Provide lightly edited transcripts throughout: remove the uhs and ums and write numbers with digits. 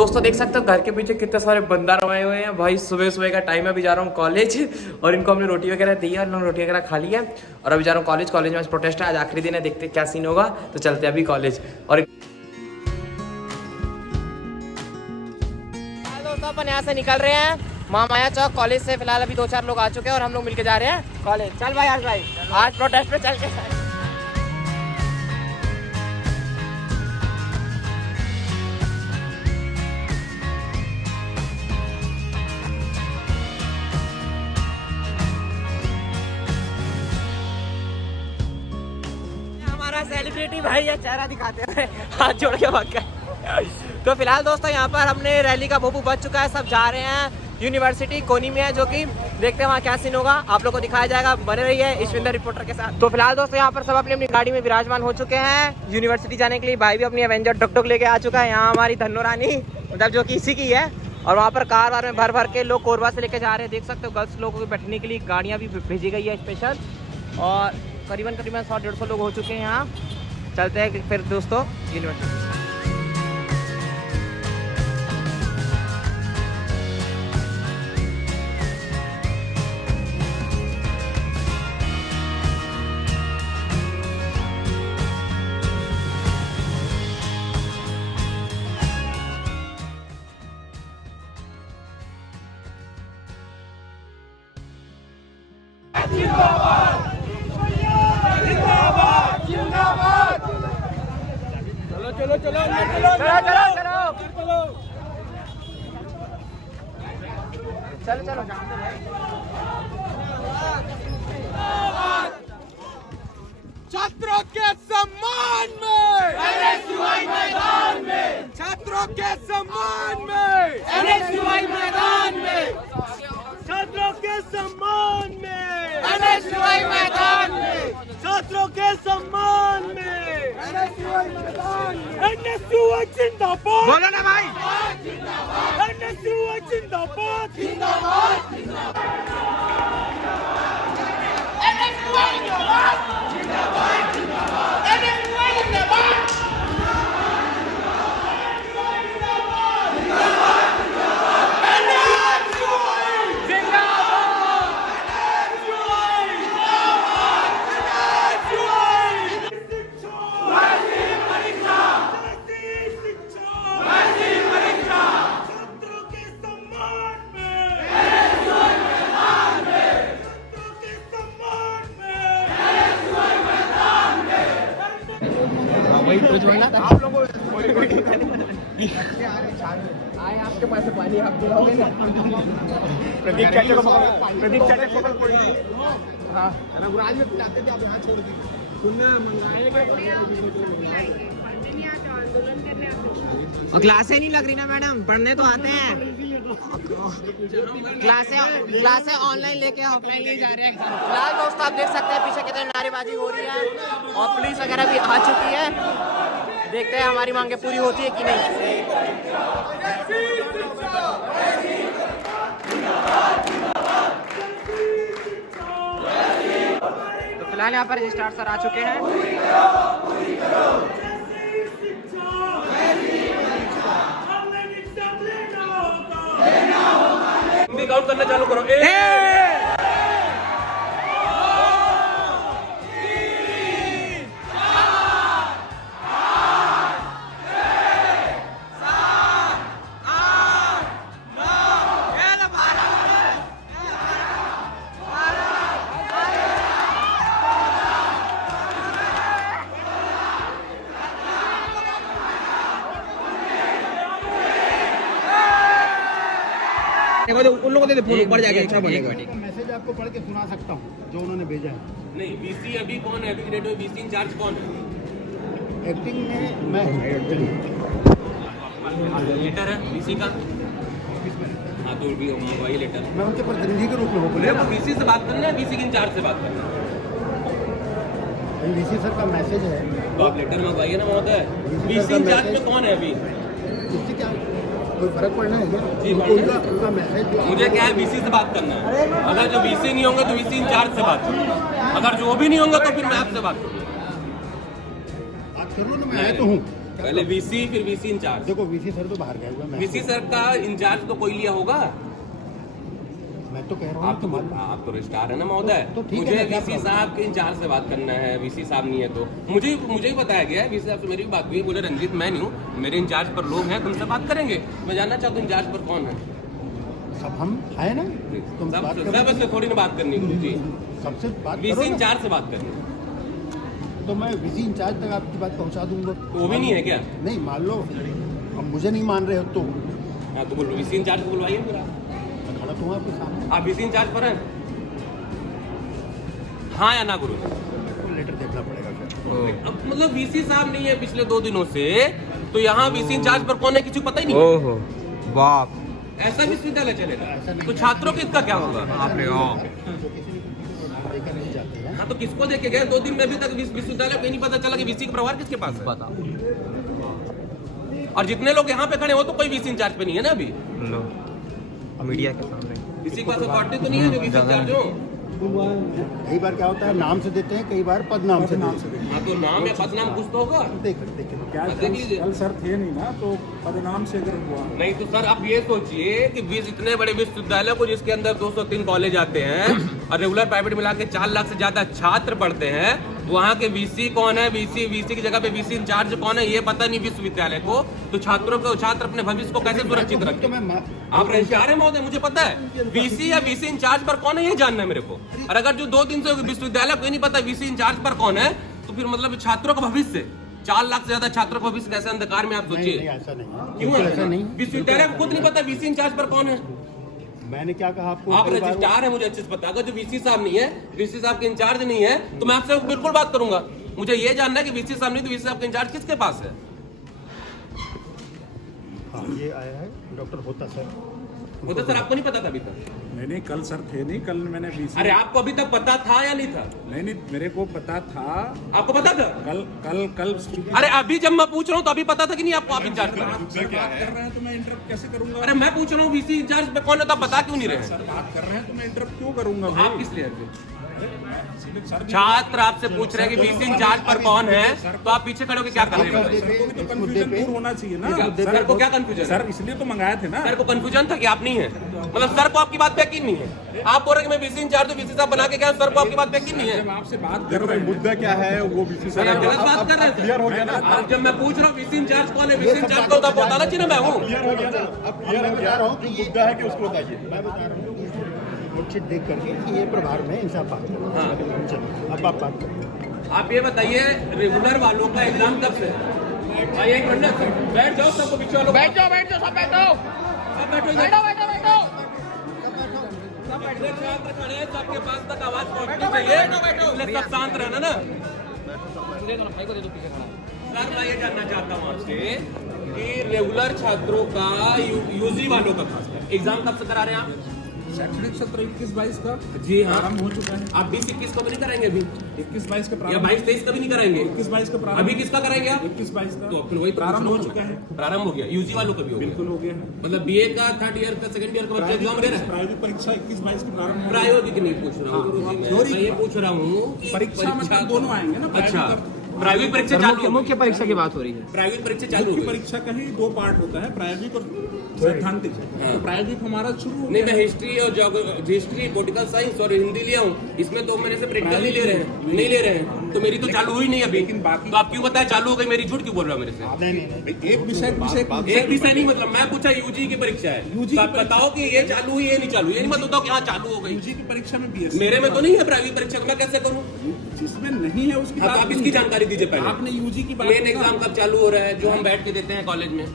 दोस्तों देख सकते हो घर के पीछे कितने सारे बंदर आए हुए हैं भाई। सुबह सुबह का टाइम है, अभी जा रहा हूँ कॉलेज और इनको हमने रोटी वगैरह दी है, उन्होंने रोटी वगैरह खा लिया और अभी जा रहा हूँ कॉलेज। कॉलेज में आज प्रोटेस्ट है, आज आखिरी दिन है, देखते क्या सीन होगा। तो चलते हैं अभी कॉलेज। और दोस्तों अपन यहाँ से निकल रहे हैं महामाया चौक कॉलेज से। फिलहाल अभी 2-4 लोग आ चुके हैं और हम लोग मिलके जा रहे हैं कॉलेज। चल भाई आज प्रोटेस्ट पे चल के सेलिब्रिटी भाई ये चेहरा दिखाते हुए हाथ जोड़ के भाग गए। तो फिलहाल दोस्तों यहाँ पर हमने रैली का भोपू बच चुका है, सब जा रहे हैं यूनिवर्सिटी कोनी में है, जो कि देखते हैं वहाँ क्या सीन होगा, आप लोग को दिखाया जाएगा। बने रही है ईशविंदर रिपोर्टर के साथ। तो फिलहाल दोस्तों यहाँ पर सब अपनी अपनी गाड़ी में विराजमान हो चुके हैं यूनिवर्सिटी जाने के लिए। भाई भी अपनी एवेंजर टुक लेके आ चुका है। यहाँ हमारी धन्नो रानी मतलब जो कि इसी की है, और वहाँ पर कार वार में भर भर के लोग कोरबा से लेके जा रहे हैं। देख सकते हो गर्ल्स लोगों को बैठने के लिए गाड़ियाँ भी भेजी गई है स्पेशल, और करीबन 100-150 लोग हो चुके हैं यहाँ। चलते हैं फिर दोस्तों यूनिवर्सिटी। चलो चलो चलो चलो चलो चलो छात्रों के सम्मान में एनएसयूआई मैदान में, छात्रों के सम्मान में एनएसयूआई मैदान में, छात्रों के सम्मान में एनएसयूआई मैदान में, छात्रों के सम्मान में एनएसयूआई मैदान में। एनएसयूआई जिंदाबाद, बोलो ना भाई। एनएसयूआई जिंदाबाद, जिंदाबाद एनएसयूआई जिंदाबाद, जिंदाबाद एनएसयूआई जिंदाबाद, आप लोगों आए आपके पास से पानी आप पिलाओगे ना। प्रदीप चाचा को प्रदीप चाचा को कोई हाँ रघुराज में पिलाते थे, आप यहाँ छोड़ दी। सुनने मंगाएगा और क्लासें नहीं लग रही ना मैडम, पढ़ने तो आते हैं। क्लासें ऑनलाइन लेके ऑफलाइन ले जा रहे हैं। फिलहाल दोस्तों आप देख सकते हैं पीछे कितने नारेबाजी हो रही है और पुलिस वगैरह भी आ चुकी है। देखते हैं हमारी मांगे पूरी होती है कि नहीं। तो फिलहाल यहाँ पर रजिस्ट्रार सर आ चुके हैं। काउंट करना चालू करो। उन लोगों को फोन ऊपर जाके अच्छा बनेगा। मैसेज आपको पढ़ के सुना सकता हूँ जो उन्होंने भेजा है। नहीं वीसी अभी कौन है, अभी की डेट में वीसी इंचार्ज कौन है? एक्टिंग में मैं लेटर है वीसी का। हाँ तो भी मंगवाइए लेटर। मैं उनके प्रतिनिधि के रूप में हूँ। बोले वीसी से बात करना है, वीसी के इंचार्ज से बात करना है। वीसी सर का मैसेज है तो आप लेटर मंगवाइए ना महोदय। वीसी इंचार्ज में कौन है अभी? इससे क्या कोई फर्क पड़ना है क्या? जी, उनका मैसेज मुझे क्या है वीसी से बात करना है। अगर जो वीसी नहीं होंगे तो वीसी इंचार्ज से बात करूँ, अगर जो भी नहीं होंगे तो फिर मैं आपसे बात करूँ। बात कर लो ना, मैं आया तो हूँ। पहले वीसी फिर वीसी इंचार्ज। देखो वीसी सर तो बाहर गए हुए हैं, वीसी सर का इंचार्ज तो कोई लिया होगा। मैं तो कह रहा हूँ आप तो रजिस्ट्रार है ना महोदय। तो ठीक है मुझे ना, क्या वीसी साहब के इंचार्ज से बात करना है। वीसी साहब नहीं है तो मुझे ही बताया गया है। वीसी साहब से मेरी भी बात हुई, बोले रंजीत मैं नहीं हूँ, मेरे इंचार्ज पर लोग हैं, तुमसे बात करेंगे। मैं जानना चाहता हूँ इंचार्ज पर कौन है। सब हम है ना, तुम बात करो। सबसे थोड़ी ना बात करनी गुरु जी, सबसे बात वीसी करो ना। इंचार्ज से बात करनी। तो मैं वीसी इंचार्ज तक आपकी बात पहुंचा दूंगा। तो वो भी नहीं है क्या? नहीं, मान लो अब मुझे नहीं मान रहे हो तो हाँ तो बोलो वीसी इंचार्ज को बुलवाइए पूरा। मैं खड़ा तो हूँ आपके सामने। आप वीसी इंचार्ज पर हैं? हाँ या ना गुरु? तो लेटर देखना पड़ेगा फिर। अब मतलब वीसी साहब नहीं है पिछले 2 दिनों से, तो यहाँ वीसी इंचार्ज पर कौन है किसी को पता ही नहीं। ओहो बाप, ऐसा विश्वविद्यालय चलेगा तो छात्रों के इसका क्या होगा? लेकर नहीं जाते हैं। हाँ तो किसको देखे गए? 2 दिन में अभी तक विश्वविद्यालय को नहीं पता चला कि वीसी का प्रभार किसके पास है। बताओ। और जितने लोग यहाँ पे खड़े हो तो कोई वीसी इंचार्ज पे नहीं है ना अभी। लो मीडिया के सामने किसी के पास अथॉरिटी तो नहीं है जो वीसी इंचार्ज हो। कई बार क्या होता है नाम से देते हैं, कई बार पद नाम से देते हैं। हाँ तो नाम या पद नाम कुछ तो होगा। देखिए क्या देख लीजिए। कल सर थे नहीं ना, तो पदनाम से अगर हुआ। नहीं तो सर आप ये सोचिए कि इतने बड़े विश्वविद्यालय को जिसके अंदर 203 कॉलेज आते हैं और रेगुलर प्राइवेट मिला के 4 लाख से ज्यादा छात्र पढ़ते हैं, वहाँ के वीसी कौन है, वीसी की जगह पे वीसी इंचार्ज कौन है ये पता नहीं विश्वविद्यालय को। तो छात्र अपने भविष्य को कैसे सुरक्षित रखें? आप रजिस्ट्रार हैं महोदय, मुझे पता है वीसी या वीसी इंचार्ज पर कौन है ये जानना है मेरे को। और अगर जो 2 दिन से विश्वविद्यालय को नहीं पता वीसी इंचार्ज पर कौन है, तो फिर मतलब छात्रों का भविष्य, 4 लाख से ज्यादा छात्रों का भविष्य कैसे अंधकार में आप सोचिए। ऐसा नहीं है। क्यों बिल्कुल ऐसा नहीं। विश्वविद्यालय को खुद नहीं पता वीसी इंचार्ज पर कौन है। मैंने क्या कहा आपको? आप कई बार- रजिस्ट्रार है, मुझे अच्छे से पता है। अगर जो वीसी साहब नहीं है, वीसी साहब के इंचार्ज नहीं है, तो मैं आपसे बिल्कुल बात करूंगा। मुझे ये जानना है कि वीसी साहब नहीं तो वीसी साहब के इंचार्ज किसके पास है। हाँ, ये आया है डॉक्टर होता सर। वो तो सर आपको नहीं पता था अभी तक? नहीं कल सर थे नहीं, कल मैंने वीसी। अरे आपको अभी तक पता था या नहीं था? नहीं मेरे को पता था। आपको पता था? कल अरे अभी जब मैं पूछ रहा हूँ तो अभी पता था कि नहीं आपको? आप इंचार्ज कर रहे हैं। सर बात कर रहे हैं तो मैं इंटरप्ट कैसे करूंगा? अरे मैं पूछ रहा हूँ वीसी इंचार्ज पे कौन है तो आप बता क्यों नहीं रहे? सर बात कर रहे हैं तो मैं इंटरप्ट क्यों करूंगा आप भाई? किस लिए हैं फिर? सर छात्र आपसे पूछ रहे हैं कि वीसी इंचार्ज पर कौन है, तो आप पीछे खड़े होकर क्या कर रहे हैं? सर को भी तो कंफ्यूजन दूर होना चाहिए ना। सर को क्या कंफ्यूजन है? सर इसलिए तो मंगाए थे ना। सर को कंफ्यूजन था कि आप नहीं है, मतलब सर को आपकी बात पे यकीन नहीं है। आप बोल रहे कि मैं वीसी इंचार्ज, वीसी साहब बना के गया, सर को आपकी बात पे यकीन नहीं है। जब आपसे बात कर रहे हैं, मुद्दा क्या है वो वीसी सर आप गलत बात कर रहे हैं। क्लियर हो गया ना? आप जब मैं पूछ रहा हूँ वीसी इंचार्ज कौन है, वीसी इंचार्ज को तो आप बताना चाहिए ना मैं हूँ। बता रहा हूँ कि मुद्दा है कि उसको बताइए। मैं बता रहा हूँ नोटशीट देख करके कि ये प्रभार में इनसे आप बात करो। हाँ। चलिए अब आप बात करो। आप ये बताइए रेगुलर वालों का एग्जाम कब से है? भाई एक मिनट बैठ जाओ, सबको पीछे वालों बैठ जाओ सब बैठो सब बैठो इधर। बैठो बैठो बैठो सब बैठे, छात्र खड़े हैं, सबके पास तक आवाज पहुंचनी चाहिए, इसलिए सब शांत रहना ना। सर मैं ये जानना चाहता हूँ आपसे कि रेगुलर छात्रों का यूजी वालों का खासकर एग्जाम कब से करा रहे हैं आप? शैक्षणिक सत्र 21-22 का जी हाँ, प्रारंभ हो चुका है। आप 20-21 को भी नहीं कराएंगे अभी, 21-22 का या प्रारंभ, 22-23 का भी नहीं कराएंगे? 21-22 का प्रारंभ। अभी किसका कराएंगे आप? 21-22 का तो फिर वही तो प्रारंभ पूछ हो रहा हूँ चुका है। मैं। प्रारंभ हो गया, यूजी वालों का भी हो गया। बिल्कुल हो गया है। मतलब बीए का 3rd ईयर का 2nd ईयर का बच्चा एग्जाम दे रहा है। प्रायोगिक परीक्षा 21-22 की प्रारंभ हो गई। प्रायोगिक नहीं पूछ रहा हूँ, मैं ये पूछ रहा हूँ कि परीक्षा मतलब दोनों आएंगे ना। अच्छा, प्रायोगिक परीक्षा चालू हो मुख्य परीक्षा की बात हो रही है। प्रायोगिक परीक्षा चालू हो मुख्य गई। परीक्षा का ही 2 पार्ट होता है, प्रायोगिक और सैद्धांतिक। हाँ। तो प्रायोगिक हमारा शुरू हो नहीं गया मैं है। हिस्ट्री और हिस्ट्री पॉलिटिकल साइंस और हिंदी लिया हूँ, इसमें तो मेरे से प्रैक्टिकल नहीं ले रहे हैं, नहीं ले रहे हैं, तो मेरी तो चालू हुई नहीं अभी। लेकिन बाकी- तो आप क्यों बताया चालू हो गई मेरी? झूठ क्यों बोल रहे हो मेरे से? एक विषय एक विषय नहीं, मतलब मैं पूछा यूजी की परीक्षा है, यूजी तो की आप बताओ कि ये चालू हुई ये नहीं चालू, ये नहीं मत बताओ कि हाँ चालू हो गई। यूजी की परीक्षा में बीएससी मेरे में तो नहीं है प्रायोगिक परीक्षा, मैं कैसे करूँ? जिसमें नहीं है उसकी हाँ, तो बात आप नहीं इसकी है। जानकारी दीजिए पहले। आपने यूजी की बात मेन की ना। एग्जाम कब चालू हो रहा है जो हम बैठ के देते हैं कॉलेज में?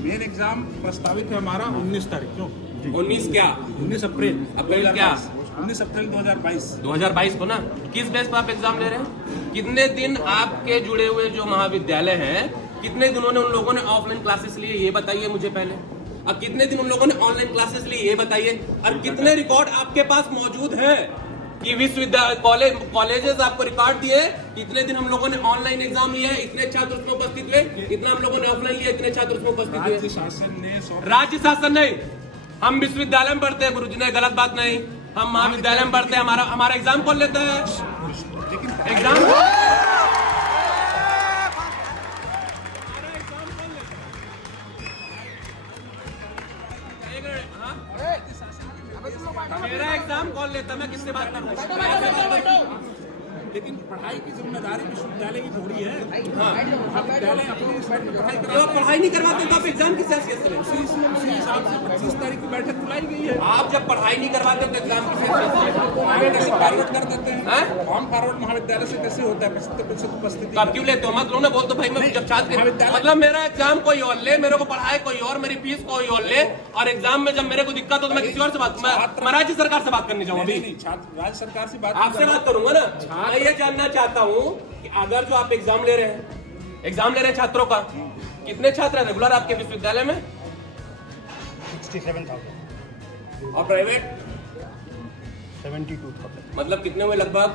मेन एग्जाम प्रस्तावित है हमारा 19 तारीख को। 19 क्या? 19 अप्रैल अप्रैल क्या? 19 अप्रैल 2022। 2022 को ना। किस बेस पर आप एग्जाम ले रहे हैं? कितने दिन आपके जुड़े हुए जो महाविद्यालय हैं, कितने दिन उन्होंने उन लोगों ने ऑफलाइन क्लासेस लिए ये बताइए मुझे पहले। अब कितने दिन उन लोगों ने ऑनलाइन क्लासेस लिए ये बताइए। और कितने रिकॉर्ड आपके पास मौजूद है कि विश्वविद्यालय कॉलेजेस आपको रिकॉर्ड दिए कितने दिन हम लोगों ने ऑनलाइन एग्जाम लिया है, इतने छात्र उसमें उपस्थित हुए, इतना हम लोगों ने ऑफलाइन लिया, इतने छात्र उसमें उपस्थित हुए। राज्य शासन ने राज्य शासन नहीं, हम विश्वविद्यालय में पढ़ते हैं गुरुजी ने, गलत बात नहीं, हम महाविद्यालय में पढ़ते हैं, हमारा एग्जाम कौन लेता है? एग्जाम एग्जाम कौन लेता है? मैं किससे बात करूँ? लेकिन पढ़ाई की जिम्मेदारी विश्वविद्यालय की थोड़ी है। हाँ, विश्वविद्यालय अपने स्तर पर पढ़ाई तो आप पढ़ाई नहीं करवाते तो आप एग्जाम किस हैसियत से लेते? उसी हिसाब से 25 तारीख की बैठक बुलाई गई है। आप जब पढ़ाई नहीं करवाते तो एग्जाम किस हैसियत से लेते? कैसे फॉरवर्ड कर देते हैं? हैं? फॉर्म फॉरवर्ड महाविद्यालय से कैसे होता है? 75% उपस्थिति। तो आप क्यों लेते हो? मत लो ना, बोल दो भाई मैं जब छात्र महाविद्यालय- मतलब मेरा एग्जाम कोई और ले, मेरे को पढ़ाए कोई और, मेरी फीस कोई और ले, और एग्जाम में जब मेरे को दिक्कत हो तो मैं किसी और से बात, मैं राज्य सरकार से बात करने जाऊँ अभी? नहीं, छात्र राज्य सरकार से बात आपसे बात करूंगा ना। मैं ये जानना चाहता हूँ कि अगर जो आप एग्जाम ले रहे हैं छात्रों का, कितने छात्र हैं रेगुलर आपके विश्वविद्यालय में? 67,000 और प्राइवेट 72,000 मतलब कितने हुए? लगभग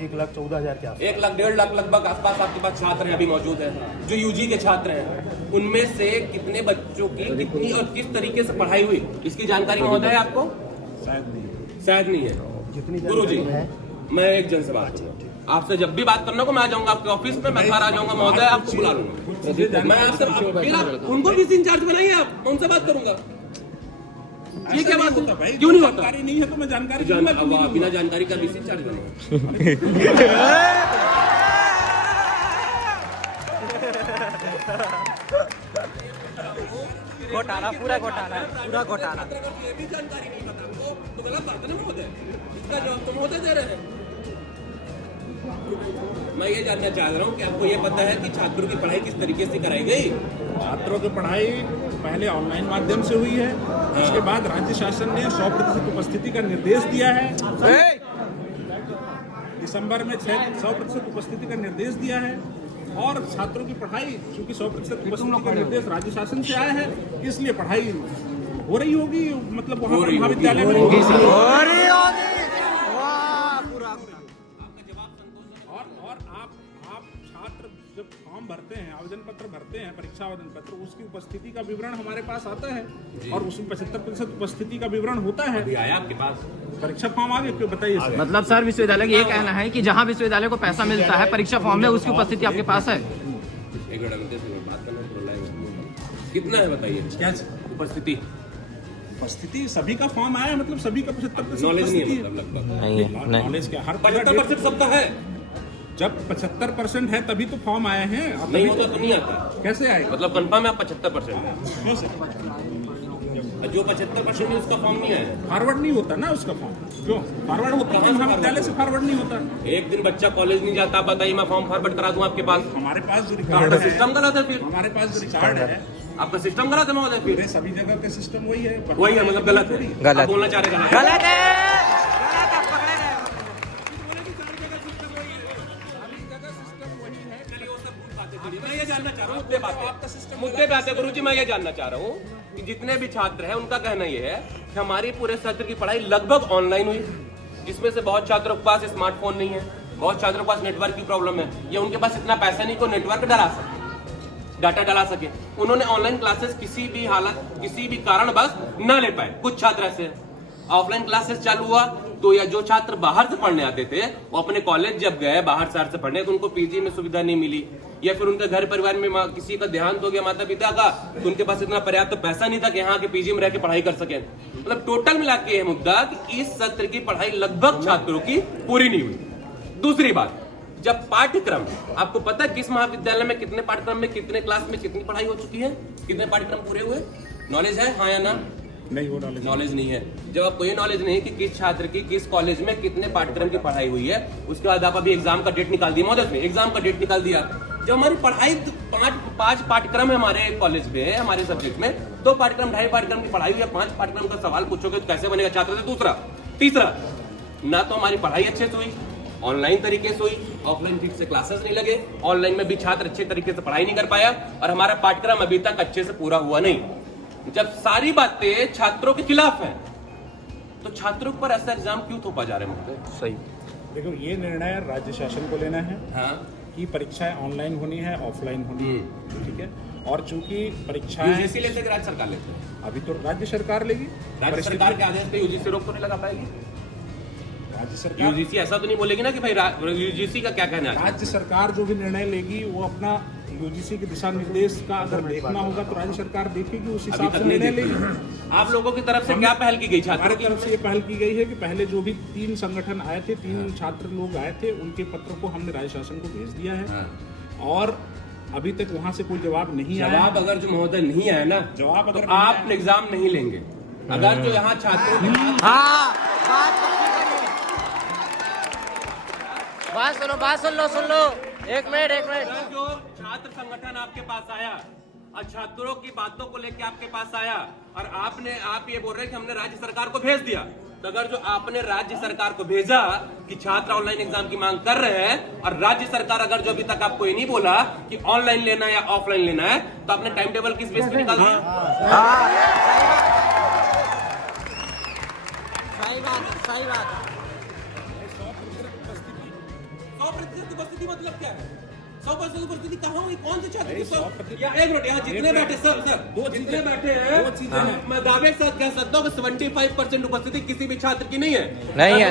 1,14,000 के आसपास। 1 लाख 1.5 लाख लगभग आसपास आपके पास छात्र हैं अभी मौजूद हैं, जो यूजी के छात्र हैं। उनमें से कितने बच्चों की कितनी और किस तरीके से पढ़ाई हुई, इसकी जानकारी महोदय है आपको? शायद नहीं है। जितनी गुरुजी, जानकारी है मैं एक जन से बात करूंगा। आपसे जब भी बात करना को मैं आ जाऊंगा आपके ऑफिस में, मैं घर आ जाऊंगा महोदय, आपको बुला लूंगा। मैं आपसे फिर आप उनको भी इंचार्ज बनाइए, आप मैं उनसे बात करूंगा। ये क्या बात होता है? भाई? क्यों नहीं होता? जानकारी नहीं है तो मैं जानकारी दूंगा क्यों नहीं दूंगा? बिना जानकारी का भी इंचार्ज बनूंगा। घोटाला, पूरा घोटाला, पूरा घोटाला। ये भी जानकारी नहीं पता हमको, तो गलत बात है ना महोदय? इसका जवाब तो महोदय दे रहे हैं। मैं ये जानना चाह रहा हूँ कि आपको ये पता है कि छात्रों की पढ़ाई किस तरीके से कराई गई? छात्रों की पढ़ाई पहले ऑनलाइन माध्यम से हुई है, उसके बाद राज्य शासन ने 100% उपस्थिति का निर्देश दिया है। दिसंबर में 100% उपस्थिति का निर्देश दिया है, और छात्रों की पढ़ाई चूंकि 100% उपस्थिति का निर्देश राज्य शासन से आया है, इसलिए पढ़ाई हो रही होगी, मतलब वहाँ पर महाविद्यालय में और आप छात्र जब फॉर्म भरते हैं, आवेदन पत्र भरते हैं, परीक्षा आवेदन पत्र, उसकी उपस्थिति का विवरण हमारे पास आता है, और उसमें 75% उपस्थिति का विवरण होता है। अभी आया आपके पास? परीक्षा फॉर्म आ गए, क्यों बताइए सर? मतलब सर विश्वविद्यालय का ये कहना है कि जहाँ विश्वविद्यालय को पैसा मिलता है परीक्षा फॉर्म में, उसकी उपस्थिति आपके पास है? एक मिनट बात करना, कितना है बताइए क्या उपस्थिति? उपस्थिति सभी का फॉर्म आया है, मतलब सभी का 75% नॉलेज नहीं है उपस्थिति मतलब लगभग नॉलेज क्या हर 75% सबका है? जब 75% है तभी तो फॉर्म आए हैं, और नहीं तभी होता तो नहीं आता, कैसे आएगा? मतलब कंफर्म है आप 75% है? क्यों से जो 75% है उसका फॉर्म नहीं आया? फॉरवर्ड नहीं होता ना उसका फॉर्म? क्यों फॉरवर्ड होता है? महाविद्यालय से फॉरवर्ड नहीं होता। एक दिन बच्चा कॉलेज नहीं जाता, बताइए मैं फॉर्म फॉरवर्ड करा दूं आपके पास? हमारे पास जो रिकॉर्ड है, सिस्टम गलत है फिर? हमारे पास जो रिकॉर्ड है, आपका सिस्टम गलत है महोदय फिर? पूरे सभी जगह का सिस्टम वही है। वही है मतलब गलत है? गलत। आप बोलना चाह रहे हैं गलत है, गलत है, पकड़े गए। मैं ये जानना चाह रहा हूँ, मुद्दे पे आते गुरुजी, मैं ये जानना चाह रहा हूँ कि जितने भी छात्र हैं उनका कहना ये है कि हमारी पूरे सत्र की पढ़ाई लगभग ऑनलाइन हुई, जिसमें से बहुत छात्रों के पास स्मार्टफोन नहीं है, बहुत छात्रों के पास नेटवर्क की प्रॉब्लम है, या उनके पास इतना पैसा नहीं को नेटवर्क डला सके, डाटा डला सके। उन्होंने ऑनलाइन क्लासेस किसी भी हालत, किसी भी कारणवश न ले पाए। कुछ छात्र ऐसे ऑफलाइन क्लासेस चालू हुआ तो, या जो छात्र बाहर से पढ़ने आते थे वो अपने कॉलेज जब गए बाहर शहर से पढ़ने, तो उनको पीजी में सुविधा नहीं मिली, या फिर उनके घर परिवार में किसी का देहांत हो गया माता पिता का, तो उनके पास इतना पर्याप्त तो पैसा नहीं था कि यहाँ के पीजी में रह के पढ़ाई कर सके। मतलब टोटल मिला के यह मुद्दा कि इस सत्र की पढ़ाई लगभग छात्रों की पूरी नहीं हुई। दूसरी बात, जब पाठ्यक्रम, आपको पता है किस महाविद्यालय में कितने पाठ्यक्रम में कितने क्लास में कितनी पढ़ाई हो चुकी है, कितने पाठ्यक्रम पूरे हुए? नॉलेज है हाँ या ना? नहीं, वो नॉलेज नहीं है। जब आपको ये नॉलेज नहीं है कि किस छात्र की किस कॉलेज में कितने पाठ्यक्रम की पढ़ाई हुई है, उसके बाद आप अभी एग्जाम का डेट निकाल दिया महोदय, एग्जाम का डेट निकाल दिया। जब हमारी पढ़ाई पांच पाठ्यक्रम है हमारे कॉलेज में, हमारे सब्जेक्ट में 2 पाठ्यक्रम 2.5 पाठ्यक्रम की पढ़ाई हुई है, 5 पाठ्यक्रम का सवाल पूछोगे तो कैसे बनेगा छात्र से? दूसरा, तीसरा, ना तो हमारी पढ़ाई अच्छे से हुई, ऑनलाइन तरीके से हुई, ऑफलाइन ठीक से क्लासेस नहीं लगे, ऑनलाइन में भी छात्र अच्छे तरीके से पढ़ाई नहीं कर पाया, और हमारा पाठ्यक्रम अभी तक अच्छे से पूरा हुआ नहीं। जब सारी बातें छात्रों के खिलाफ है तो छात्रों पर ऐसा एग्जाम क्यों थोपा जा रहा है? सही। देखो, ये निर्णय राज्य शासन को लेना है हाँ, कि परीक्षाएं ऑनलाइन होनी है, ऑफलाइन होनी है, ठीक है। और चूंकि परीक्षाएं यूजीसी लेते कि राज्य सरकार लेते हैं? अभी तो राज्य सरकार लेगी, राज्य सरकार के आदेश पे यूजीसी रोक तो नहीं लगा पाएगी? राज्य सरकार यूजीसी ऐसा तो नहीं बोलेगी ना कि भाई यूजीसी का क्या कहना है? राज्य सरकार जो भी निर्णय लेगी वो अपना यूजीसी के दिशा निर्देश का अगर देखना होगा तो राज्य सरकार देखेगी, उस हिसाब से निर्णय लेगी। आप लोगों की तरफ से क्या पहल की गई छात्रों हमारी की? तरफ से ये पहल की गई है कि पहले जो भी 3 संगठन आए थे, 3 छात्र लोग आए थे, उनके पत्र को हमने राज्य शासन को भेज दिया है और अभी तक वहाँ से कोई जवाब नहीं आया। जवाब अगर जो महोदय नहीं आया ना, जवाब अगर तो आप एग्जाम नहीं लेंगे। अगर जो यहाँ छात्रों के हाँ, बात सुन लो। एक मिनट। अगर जो छात्र संगठन आपके पास आया और छात्रों की बातों को लेकर आपके पास आया और आप ये बोल रहे हैं कि हमने राज्य सरकार को भेज दिया, तो अगर जो आपने राज्य सरकार को भेजा कि छात्र ऑनलाइन एग्जाम की मांग कर रहे हैं और राज्य सरकार अगर जो अभी तक आपको ये नहीं बोला कि ऑनलाइन लेना है या ऑफलाइन लेना है, तो आपने टाइम टेबल किस बेस पे निकाल दिया? सही बात। 100% उपस्थिति मतलब क्या है? 100% उपस्थिति कहाँ हुई? कौन से छात्र की? या एक मिनट, यहाँ जितने बैठे सर जितने बैठे हैं, मैं दावे के साथ कह सकता हूँ कि 75% उपस्थिति किसी भी छात्र की नहीं है। नहीं है।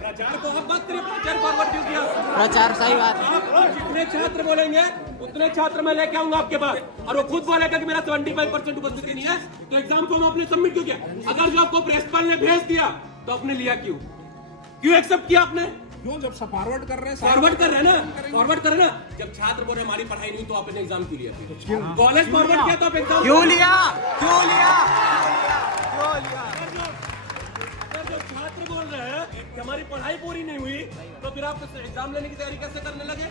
प्रचार को आप बात करें, प्रचार फॉरवर्ड क्यों किया? प्रचार सही बात। आप जितने छात्र बोलेंगे उतने छात्र मैं लेके आऊंगा आपके पास, और वो खुद बोलेगा कि मेरा 75% उपस्थिति नहीं है, तो एग्जाम फॉर्म आपने सबमिट क्यों किया? अगर जो आपको प्रिंसिपल ने भेज दिया तो आपने लिया क्यों एक्सेप्ट किया आपने? क्यों जब फॉरवर्ड कर रहे हैं फॉरवर्ड कर रहे हैं ना। जब छात्र बोले हमारी पढ़ाई नहीं तो आपने एग्जाम क्यों लिया? कॉलेज फॉरवर्ड किया तो आप एग्जाम क्यों लिया? अगर जब छात्र बोल रहे हैं कि हमारी पढ़ाई पूरी नहीं हुई, तो फिर आप एग्जाम लेने की तैयारी कैसे करने लगे?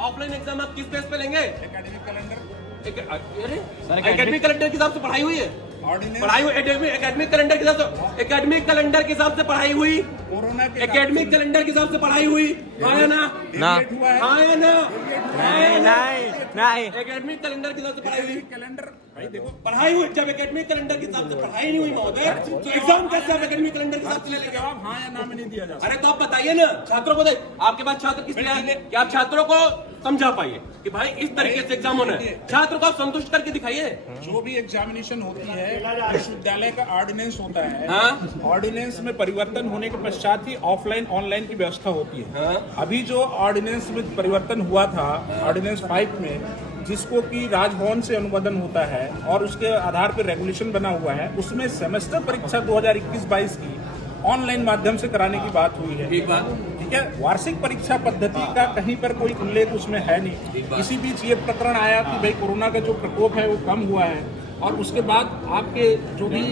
ऑफलाइन एग्जाम आप किस बेस पे लेंगे? एकेडमिक कैलेंडर एकेडमिक कैलेंडर के हिसाब से पढ़ाई हुई है? पढ़ाई हुई एकेडमिक कैलेंडर के हिसाब से पढ़ाई हुई? कोरोना के एकेडमिक कैलेंडर के हिसाब से पढ़ाई हुई? हाँ या ना? हाँ या ना? नहीं। एकेडमिक कैलेंडर के हिसाब से पढ़ाई हुई? कैलेंडर भाई देखो पढ़ाई हुई। जब एकेडमिक कैलेंडर के हिसाब से पढ़ाई नहीं हुई महोदय, तो एग्जाम कैसे आप एकेडमिक कैलेंडर के हिसाब से ले लेंगे? जवाब हाँ या ना में नहीं दिया जा सकता। अरे तो आप बताइए ना छात्रों को। आपके पास छात्र किस लिए आए कि आप छात्रों को समझा पाइए कि भाई इस तरीके से एग्जाम होना है? छात्र को आप संतुष्ट करके दिखाइए। जो भी एग्जामिनेशन होती है, विश्वविद्यालय का ऑर्डिनेंस होता है। हाँ? ऑर्डिनेंस में परिवर्तन होने के पश्चात ही ऑफलाइन ऑनलाइन की व्यवस्था होती है। हाँ? अभी जो ऑर्डिनेंस में परिवर्तन हुआ था, ऑर्डिनेंस 5 में, जिसको कि राजभवन से अनुमोदन होता है और उसके आधार पर रेगुलेशन बना हुआ है, उसमें सेमेस्टर परीक्षा 2021-22 की ऑनलाइन माध्यम से कराने की बात हुई है। ठीक बात। ठीक है, वार्षिक परीक्षा पद्धति का कहीं पर कोई उल्लेख उसमें है नहीं। इसी बीच ये प्रकरण आया कि भाई कोरोना का जो प्रकोप है वो कम हुआ है, और उसके बाद आपके जो भी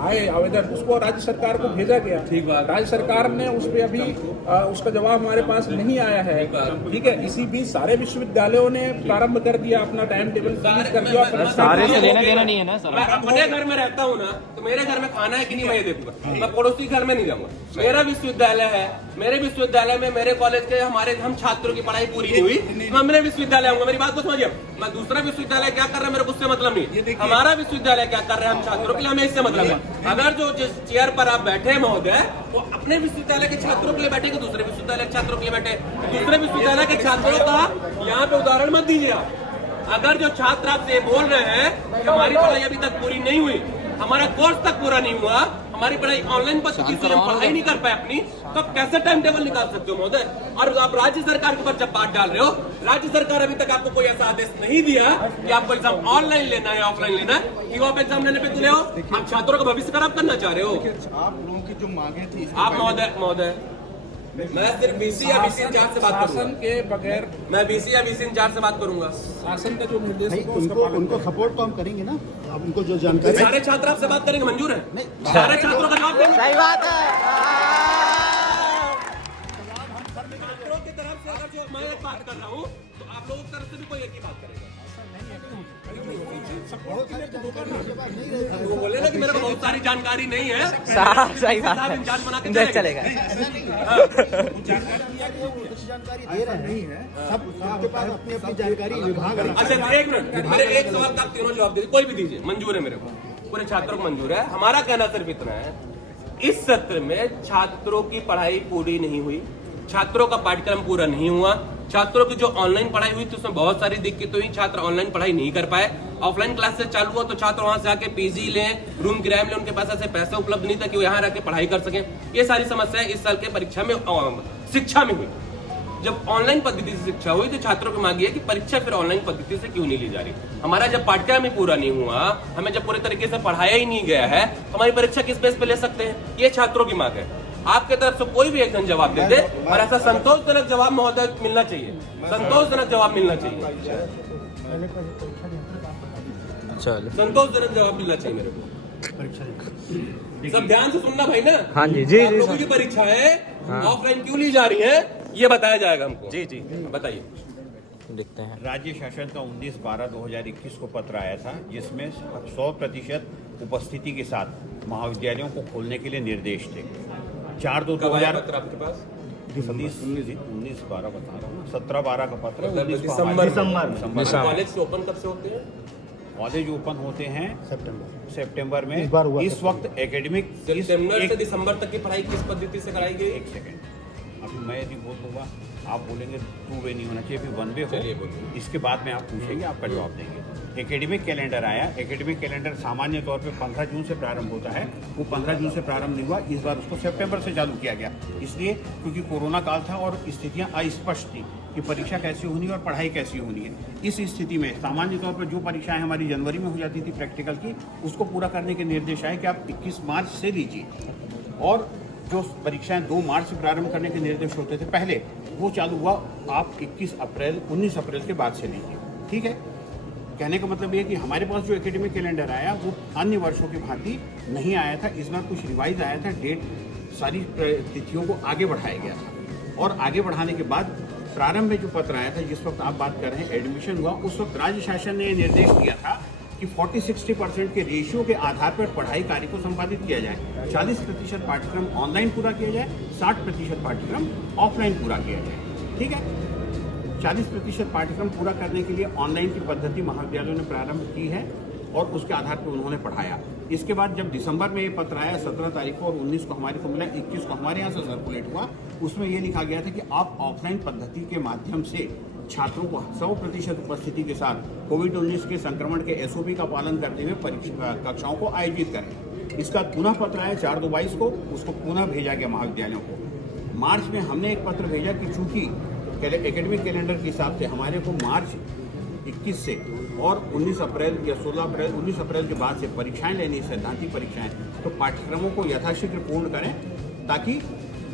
आए आवेदन उसको राज्य सरकार को भेजा गया। ठीक बात। राज्य सरकार ने उस पर अभी उसका जवाब हमारे पास नहीं आया है। ठीक है, इसी बीच सारे विश्वविद्यालयों ने प्रारंभ कर दिया, अपना टाइम टेबल फिनिश कर दिया। सारे से लेना देना नहीं है ना सर। मैं अपने घर में रहता हूँ ना, तो मेरे घर में खाना है कि नहीं मैं ये देखूंगा। मैं पड़ोसी घर में नहीं जाऊंगा। मेरा विश्वविद्यालय है, मेरे विश्वविद्यालय में मेरे कॉलेज के हम छात्रों की पढ़ाई पूरी नहीं हुई, मैं मेरे विश्वविद्यालय आऊंगा। मेरी बात को समझिए। मैं दूसरा विश्वविद्यालय क्या कर रहा है मेरे को उससे मतलब नहीं, हमारा विश्वविद्यालय क्या कर रहे हैं हम छात्रों के लिए, हमें इससे मतलब है। अगर जो जिस चेयर पर आप बैठे हैं महोदय, वो अपने विश्वविद्यालय के छात्रों के लिए बैठे कि दूसरे विश्वविद्यालय के छात्रों के लिए बैठे? दूसरे विश्वविद्यालय के छात्रों का यहाँ पे उदाहरण मत दीजिए आप। अगर जो छात्र आपसे बोल रहे हैं कि हमारी पढ़ाई अभी तक पूरी नहीं हुई, हमारा कोर्स तक पूरा नहीं हुआ, हमारी पढ़ाई ऑनलाइन पद्धति से हम पढ़ाई नहीं कर पाए अपनी, तो आप कैसे टाइम टेबल निकाल सकते हो महोदय? और आप राज्य सरकार के ऊपर जब बात डाल रहे हो, राज्य सरकार अभी तक आपको कोई ऐसा आदेश नहीं दिया कि आपको एग्जाम ऑनलाइन लेना है ऑफलाइन लेना है, कि आप एग्जाम लेने पे तुले हो। आप छात्रों का भविष्य खराब करना चाह रहे हो। आप लोगों की जो मांगे थी, आप महोदय मैं सिर्फ बीसी या बीसी इंचार्ज से बात शासन करूंगा। के बगैर मैं बीसी या बीसी इंचार्ज से बात करूंगा। शासन का जो निर्देश भाई होगा उसका उनको सपोर्ट तो हम करेंगे ना। अब उनको जो जानकारी सारे छात्र आपसे बात करेंगे, मंजूर है? सारे छात्रों का जवाब देंगे। सही बात है। छात्रों की तरफ से अगर जो मैं एक बात कर रहा हूँ, तो आप लोगों की तरफ से भी कोई एक ही बात करेगा। वो बोले ना कि मेरे को बहुत सारी जानकारी नहीं है, सही बात साहब इंचार्ज बना के है। चलेगा। जानकारी दे रहे नहीं है, सब सबके पास अपनी अपनी जानकारी विभाग। अच्छा एक मिनट, मेरे एक सवाल का आप तीनों जवाब दीजिए, कोई भी दीजिए, मंजूर है मेरे को, पूरे छात्रों को मंजूर है। हमारा कहना सिर्फ इतना है, इस सत्र में छात्रों की पढ़ाई पूरी नहीं हुई, छात्रों का पाठ्यक्रम पूरा नहीं हुआ, छात्रों की जो ऑनलाइन पढ़ाई हुई थी उसमें बहुत सारी दिक्कत हुई, छात्र ऑनलाइन पढ़ाई नहीं कर पाए। ऑफलाइन क्लासेस चालू हुआ तो छात्र वहां से आके पीजी लें, रूम किराए में, उनके पास ऐसे पैसा उपलब्ध नहीं था कि वो यहाँ रह के पढ़ाई कर सकें। ये सारी समस्याएं इस साल के परीक्षा में शिक्षा में हुई। जब ऑनलाइन पद्धति से शिक्षा हुई तो छात्रों की मांग है कि परीक्षा फिर ऑनलाइन पद्धति से क्यों नहीं ली जा रही। हमारा जब पाठ्यक्रम ही पूरा नहीं हुआ, हमें जब पूरे तरीके से पढ़ाया ही नहीं गया है, हमारी परीक्षा किस बेस पे ले सकते हैं? ये छात्रों की मांग है। आपके तरफ से कोई भी एक जन जवाब दे दे, और ऐसा संतोषजनक जवाब महोदय मिलना चाहिए, संतोषजनक जवाब मिलना चाहिए, संतोषजनक जवाब मिलना चाहिए मेरे को। सब ध्यान से सुनना भाई ना। हाँ जी जी आप लोगों की परीक्षाएं ऑफलाइन क्यों ली जा रही है ये बताया जाएगा हमको। जी जी बताइए। देखते हैं। राज्य शासन का 19/12/2021 को पत्र आया था जिसमें 100% उपस्थिति के साथ महाविद्यालयों को खोलने के लिए निर्देश थे। 4/2/2000 आपके पास 19/12 बता रहा हूँ, 17/12 का पत्र, 19 को दिसंबर। दिसंबर। कॉलेज से ओपन कब से होते हैं? कॉलेज ओपन होते हैं सितंबर में। इस बार हुआ इस वक्त एकेडमिक सितंबर से दिसंबर तक की पढ़ाई किस पद्धति से कराई गई? एक सेकंड, अभी मैं यदि बोल दूंगा आप बोलेंगे टू वे नहीं होना चाहिए, अभी वन वे चलिए हो। बोलिए। इसके बाद में आप पूछेंगे, आपका जवाब देंगे। एकेडमिक कैलेंडर आया। एकेडमिक कैलेंडर सामान्य तौर पे 15 जून से प्रारंभ होता है, वो 15 जून से प्रारंभ नहीं हुआ। इस बार उसको सितंबर से चालू किया गया, इसलिए क्योंकि कोरोना काल था और स्थितियां अस्पष्ट थी कि परीक्षा कैसी होनी है और पढ़ाई कैसी होनी है। इस स्थिति में सामान्य तौर पर जो परीक्षाएं हमारी जनवरी में हो जाती थी प्रैक्टिकल की, उसको पूरा करने के निर्देश आए कि आप 21 मार्च से लीजिए, और जो परीक्षाएं 2 मार्च से प्रारंभ करने के निर्देश होते थे पहले, वो चालू हुआ आप 19 अप्रैल के बाद से लीजिए। ठीक है, कहने का मतलब ये है कि हमारे पास जो एकेडमिक कैलेंडर आया वो अन्य वर्षों की भांति नहीं आया था। इस बार कुछ रिवाइज आया था, डेट सारी तिथियों को आगे बढ़ाया गया था, और आगे बढ़ाने के बाद प्रारंभ में जो पत्र आया था जिस वक्त आप बात कर रहे हैं एडमिशन हुआ, उस वक्त राज्य शासन ने निर्देश दिया था कि 40-60% के रेशियो के आधार पर पढ़ाई कार्य को संपादित किया जाए। 40% पाठ्यक्रम ऑनलाइन पूरा किया जाए, 60% पाठ्यक्रम ऑफलाइन पूरा किया जाए। ठीक है, 40% पाठ्यक्रम पूरा करने के लिए ऑनलाइन की पद्धति महाविद्यालयों ने प्रारंभ की है और उसके आधार पर उन्होंने पढ़ाया। इसके बाद जब दिसंबर में ये पत्र आया 17 तारीख को और 19 को हमारे को मिला, 21 को हमारे यहाँ से सर्कुलेट हुआ, उसमें ये लिखा गया था कि आप ऑफलाइन पद्धति के माध्यम से छात्रों को 100% उपस्थिति के साथ कोविड-19 के संक्रमण के SOP का पालन करते हुए परीक्षा कक्षाओं को आयोजित करें। इसका पुनः पत्र आया 4/2/22 को, उसको पुनः भेजा गया महाविद्यालयों को। मार्च में हमने एक पत्र भेजा कि चूंकि एकेडमिक कैलेंडर के हिसाब से हमारे को मार्च 21 से और 19 अप्रैल या 19 अप्रैल के बाद से परीक्षाएं लेनी, सैद्धांतिक परीक्षाएं, तो पाठ्यक्रमों को यथाशीघ्र पूर्ण करें ताकि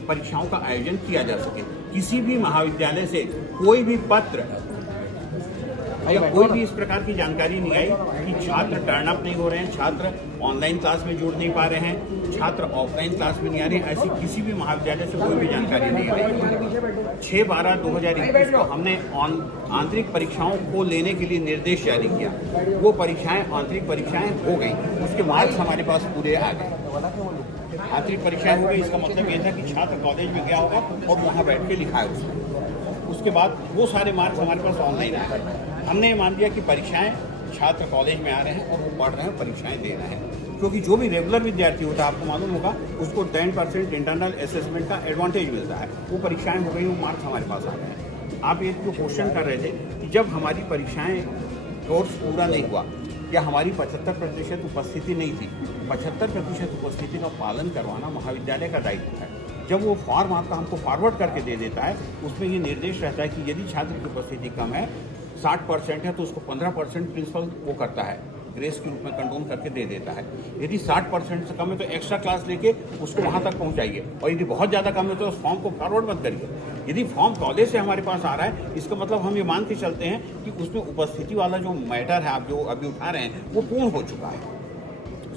परीक्षाओं का आयोजन किया जा सके। किसी भी महाविद्यालय से कोई भी पत्र या कोई भी इस प्रकार की जानकारी नहीं आई कि छात्र टर्न अप नहीं हो रहे हैं, छात्र ऑनलाइन क्लास में जुड़ नहीं पा रहे हैं, छात्र ऑफलाइन क्लास में नहीं आ रहे हैं। ऐसी किसी भी महाविद्यालय से कोई भी जानकारी नहीं आई। 6/12/2021 को हमने आंतरिक परीक्षाओं को लेने के लिए निर्देश जारी किया। वो परीक्षाएं, आंतरिक परीक्षाएं हो गई, उसके मार्क्स हमारे पास पूरे आ गए। आंतरिक परीक्षाएं हो गई, इसका मतलब ये था कि छात्र कॉलेज में गया होगा और वहाँ बैठ के लिखा है उसके बाद वो सारे मार्क्स हमारे पास ऑनलाइन आ गए। हमने ये मान लिया कि परीक्षाएं, छात्र कॉलेज में आ रहे हैं और वो पढ़ रहे हैं, परीक्षाएं दे रहे हैं, क्योंकि जो भी रेगुलर विद्यार्थी होता है आपको मालूम होगा उसको 10% इंटरनल असेसमेंट का एडवांटेज मिलता है। वो परीक्षाएं हो गई, वो मार्क्स हमारे पास आ गए हैं। आप ये जो क्वेश्चन कर रहे थे कि जब हमारी परीक्षाएं कोर्स पूरा नहीं हुआ या हमारी 75% उपस्थिति नहीं थी, 75% उपस्थिति का पालन करवाना महाविद्यालय का दायित्व है। जब वो फॉर्म आपका हमको फॉरवर्ड करके दे देता है, उसमें ये निर्देश रहता है कि यदि छात्र की उपस्थिति कम है, 60% है, तो उसको 15% प्रिंसिपल वो करता है, ग्रेस के रूप में कंडोन करके दे देता है। यदि 60% से कम है तो एक्स्ट्रा क्लास लेके उसको वहाँ तक पहुँचाइए, और यदि बहुत ज़्यादा कम है तो उस फॉर्म को फॉरवर्ड मत करिए। यदि फॉर्म कॉलेज से हमारे पास आ रहा है, इसका मतलब हम ये मान के चलते हैं कि उसमें उपस्थिति वाला जो मैटर है आप जो अभी उठा रहे हैं वो पूर्ण हो चुका है।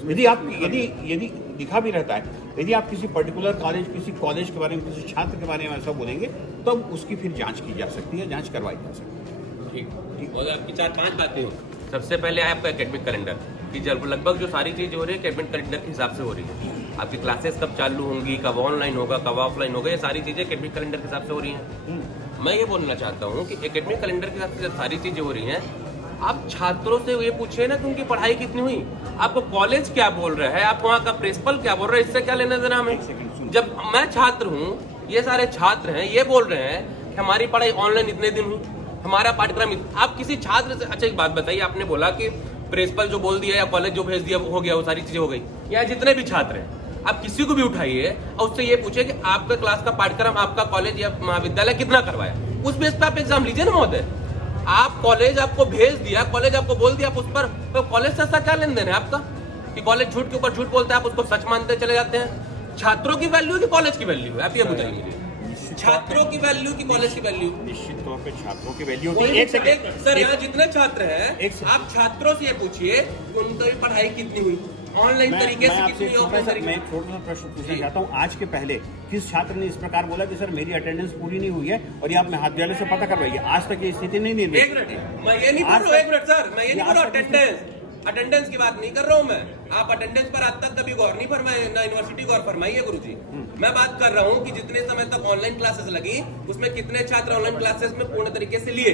यदि लिखा भी रहता है, यदि आप किसी पर्टिकुलर कॉलेज, किसी कॉलेज के बारे में, किसी छात्र के बारे में ऐसा बोलेंगे तब उसकी फिर जांच की जा सकती है, जांच करवाई जा सकती है। ठीक, और आपकी 4-5 बातें हो। सबसे पहले है आपका एकेडमिक कैलेंडर कि जब लगभग जो सारी चीज़ हो रही है एकेडमिक कैलेंडर के हिसाब से हो रही है। आपकी क्लासेस कब चालू होंगी, कब ऑनलाइन होगा, कब ऑफलाइन होगा, ये सारी चीज़ें एकेडमिक कैलेंडर के हिसाब से हो रही हैं। मैं ये बोलना चाहता हूँ कि एकेडमिक कैलेंडर के हिसाब से जब सारी चीज़ें हो रही हैं, आप छात्रों से ये पूछिए ना कि उनकी पढ़ाई कितनी हुई, आपको कॉलेज क्या बोल रहा है, आप वहाँ का प्रिंसिपल क्या बोल रहा है, इससे क्या लेना देना हमें। जब मैं छात्र हूँ, ये सारे छात्र हैं, ये बोल रहे हैं हमारी पढ़ाई ऑनलाइन इतने दिन हुई, हमारा पाठ्यक्रम आप किसी छात्र से, अच्छा एक बात बताइए, आपने बोला कि प्रिंसिपल जो बोल दिया या कॉलेज जो भेज दिया वो हो गया, वो सारी चीजें हो गई। यहाँ जितने भी छात्र हैं, आप किसी को भी उठाइए और उससे ये पूछे कि आपका क्लास का पाठ्यक्रम आपका कॉलेज या महाविद्यालय कितना करवाया, उस बेस पे आप एग्जाम लीजिए ना महोदय। आप कॉलेज आपको भेज दिया, कॉलेज आपको बोल दिया, आप उस पर तो कॉलेज से ऐसा क्या लेन देन है आपका कि कॉलेज झूठ के ऊपर झूठ बोलता है, आप उसको सच मानते चले जाते हैं। छात्रों की वैल्यू है कि कॉलेज की वैल्यू है, आप ये बताइए मुझे। छात्रों की वैल्यू की कॉलेज की वैल्यू? निश्चित तौर पे छात्रों की वैल्यू होती है। एक सेकंड सर, यहाँ जितने छात्र हैं आप छात्रों से ये पूछिए कि उनकी पढ़ाई कितनी हुई, ऑनलाइन तरीके से कितनी, ऑफलाइन तरीके। मैं एक छोटा सा प्रश्न पूछना चाहता हूँ। आज के पहले किस छात्र ने इस प्रकार बोला कि सर मेरी अटेंडेंस पूरी नहीं हुई है और ये आप महाविद्यालय से पता करवाइए? आज तक ये स्थिति नहीं निर्मित। एक मिनट, मैं ये नहीं बोल रहा हूँ, एक मिनट सर, मैं ये नहीं बोल रहा अटेंडेंस की बात नहीं कर रहा हूँ मैं। आप अटेंडेंस पर आज तक कभी गौर नहीं फरमाए, ना यूनिवर्सिटी गौर फरमाई है गुरुजी। मैं बात कर रहा हूँ कि जितने समय तक ऑनलाइन क्लासेस लगी उसमें कितने छात्र ऑनलाइन क्लासेस में पूर्ण तरीके से लिए,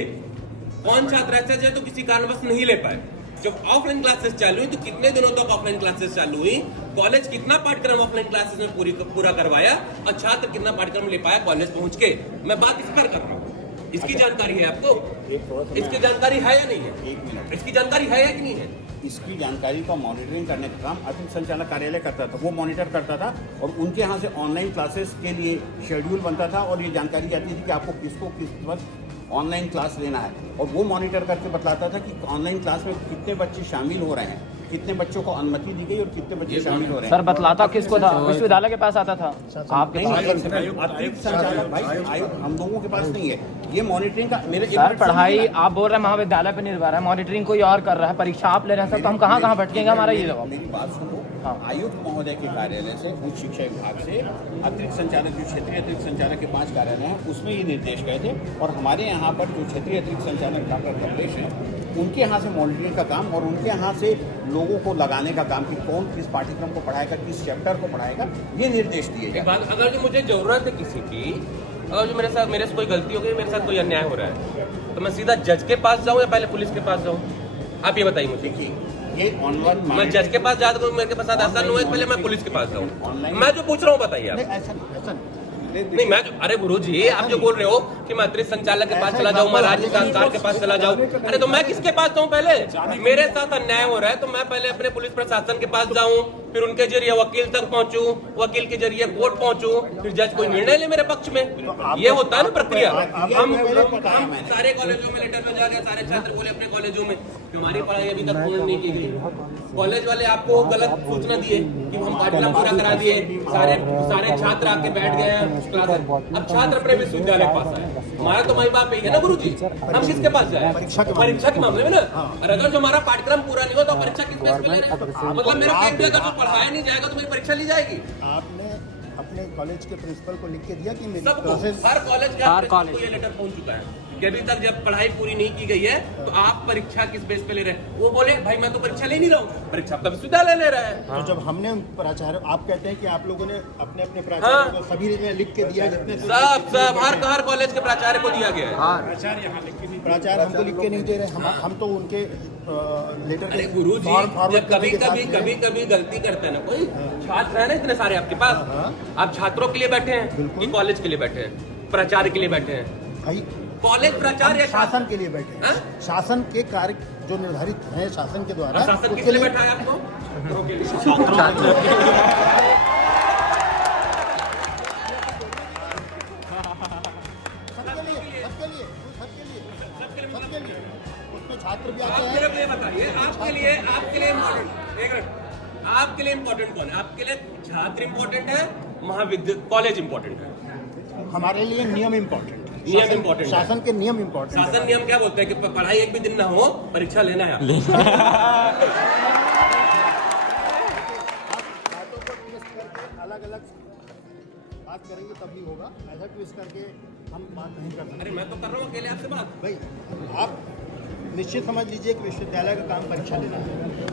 कौन छात्र ऐसे जो किसी कारणवश नहीं ले पाए। जब ऑफलाइन क्लासेस चालू हुई तो कितने दिनों तक ऑफलाइन क्लासेस चालू हुई, कॉलेज कितना पाठ्यक्रम ऑफलाइन क्लासेस में पूरा करवाया और छात्र कितना पाठ्यक्रम ले पाया कॉलेज पहुंच के। मैं बात इस पर कर रहा हूँ। इसकी जानकारी है आपको? इसकी जानकारी है या नहीं है? एक मिनट, इसकी जानकारी है या कि नहीं है? इसकी जानकारी का मॉनिटरिंग करने का काम अतिरिक्त संचालक कार्यालय करता था। वो मॉनिटर करता था और उनके यहाँ से ऑनलाइन क्लासेस के लिए शेड्यूल बनता था और ये जानकारी जाती थी कि आपको किसको किस वक्त ऑनलाइन क्लास लेना है और वो मॉनिटर करके बतलाता था कि ऑनलाइन क्लास में कितने बच्चे शामिल हो रहे हैं, कितने बच्चों को अनुमति दी गई और कितने बच्चे शामिल हो रहे हैं। सर बतलाता किसको था? विश्वविद्यालय के पास आता था आपके पास? अतिरिक्त संचालक भाई आयुक्त हम लोगों के पास नहीं है। ये मॉनिटरिंग का मेरे सर पढ़ाई आप बोल रहे हैं महाविद्यालय पे निर्भर है, मॉनिटरिंग कोई और कर रहा है, परीक्षा आप ले रहे हैं सर, तो हम कहाँ कहाँ भटकेंगे? हमारा ये जवाब। मेरी बात सुनो, आयुक्त महोदय के कार्यालय से, उच्च शिक्षा विभाग से अतिरिक्त संचालक, जो क्षेत्रीय अतिरिक्त संचालक के 5 कार्यालय हैं उसमें ये निर्देश गए थे और हमारे यहाँ पर जो क्षेत्रीय अतिरिक्त संचालक डॉक्टर कमलेश हैं उनके यहाँ से मॉनिटरिंग का काम और उनके यहाँ से लोगों को लगाने का काम कि कौन किस पाठ्यक्रम को पढ़ाएगा, किस चैप्टर को पढ़ाएगा, ये निर्देश दिए गए। अगर जो मुझे जरूरत है किसी की, अगर जो मेरे से कोई गलती हो गई, मेरे साथ कोई अन्याय हो रहा है, तो मैं सीधा जज के पास जाऊँ या पहले पुलिस के पास जाऊँ? आप ये बताइए मुझे। ये ऑनलाइन मैं जज के पास जाता हूँ, मेरे पास ऐसा नहीं है पहले मैं पुलिस के पास जाऊँ? मैं जो पूछ रहा हूँ बताइए आप। ऐसा नहीं मैं अरे गुरुजी आप जो बोल रहे हो कि मैं अतिरिक्त संचालक के पास चला जाऊं, मैं राज्य सरकार के पास चला जाऊं, अरे तो मैं किसके पास जाऊं? पहले मेरे साथ अन्याय हो रहा है तो मैं पहले अपने पुलिस प्रशासन के पास जाऊं, फिर उनके जरिए वकील तक पहुंचूं, वकील के जरिए कोर्ट पहुंचूं, फिर जज कोई निर्णय ले मेरे पक्ष में। ये होता है ना प्रक्रिया। हम सारे कॉलेजों में लेटर भेजा गया, सारे छात्र बोले अपने कॉलेजों में हमारी पढ़ाई अभी तक पूर्ण नहीं की गई। कॉलेज वाले आपको गलत सूचना दिए कि हम पाठ्यक्रम पूरा करा दिए, सारे छात्र आके बैठ गए हैं क्लास। अब छात्र अपने विश्वविद्यालय के पास आए, हमारा तो माई बाप यही है ना गुरुजी, हम किसके पास जाए? परीक्षा के मामले में ना। और अगर जो हमारा पाठ्यक्रम पूरा नहीं हो तो परीक्षा किस बेस पे ले रहे हैं? मतलब मेरा पेट भी अगर जो पढ़ाया नहीं जाएगा तो मेरी परीक्षा ली जाएगी। आपने अपने कॉलेज के प्रिंसिपल को लिख के दिया कि मेरी सबको, हर कॉलेज का ये लेटर पहुंच चुका है कि अभी तक जब पढ़ाई पूरी नहीं की गई है तो आप परीक्षा किस बेस पे ले रहे हैं? वो बोले भाई मैं तो परीक्षा ले नहीं रहा हूँ, परीक्षा आपका विश्वविद्यालय ले रहा है। तो जब हमने प्राचार्य, आप कहते हैं कि आप लोगों ने अपने अपने प्राचार्य को सभी ने लिख के दिया, जितने सब हर कॉलेज के प्राचार्य को दिया गया है। प्राचार्य हमको लिख के नहीं दे रहे, हम तो उनके लेटर अरे गुरु जी जब कभी गलती करते हैं ना, कोई छात्र है ना इतने सारे आपके पास, आप छात्रों के लिए बैठे हैं कि कॉलेज के लिए बैठे हैं, प्राचार्य के लिए बैठे हैं? भाई कॉलेज प्राचार्य शासन के लिए बैठे हैं, शासन के कार्य जो निर्धारित है शासन के द्वारा, शासन किस लिए बैठा है आपको? उसमें छात्र भी आते आप हैं। मेरे बताइए आपके लिए इम्पोर्टेंट, एक मिनट, आपके लिए इम्पोर्टेंट कौन है? आपके लिए छात्र इम्पोर्टेंट है, महाविद्यालय कॉलेज इम्पोर्टेंट है? हमारे लिए नियम इम्पोर्टेंट, नियम इम्पोर्टेंट, शासन के नियम इम्पोर्टेंट। शासन नियम क्या बोलते हैं कि पढ़ाई एक भी दिन ना हो, परीक्षा लेना है। अलग अलग बात करेंगे तभी होगा, ऐसा ट्विस्ट करके हम बात नहीं कर सकते। अरे मैं तो कर रहा हूँ अकेले आपसे बात। भाई आप निश्चित समझ लीजिए कि विश्वविद्यालय का काम परीक्षा लेना है।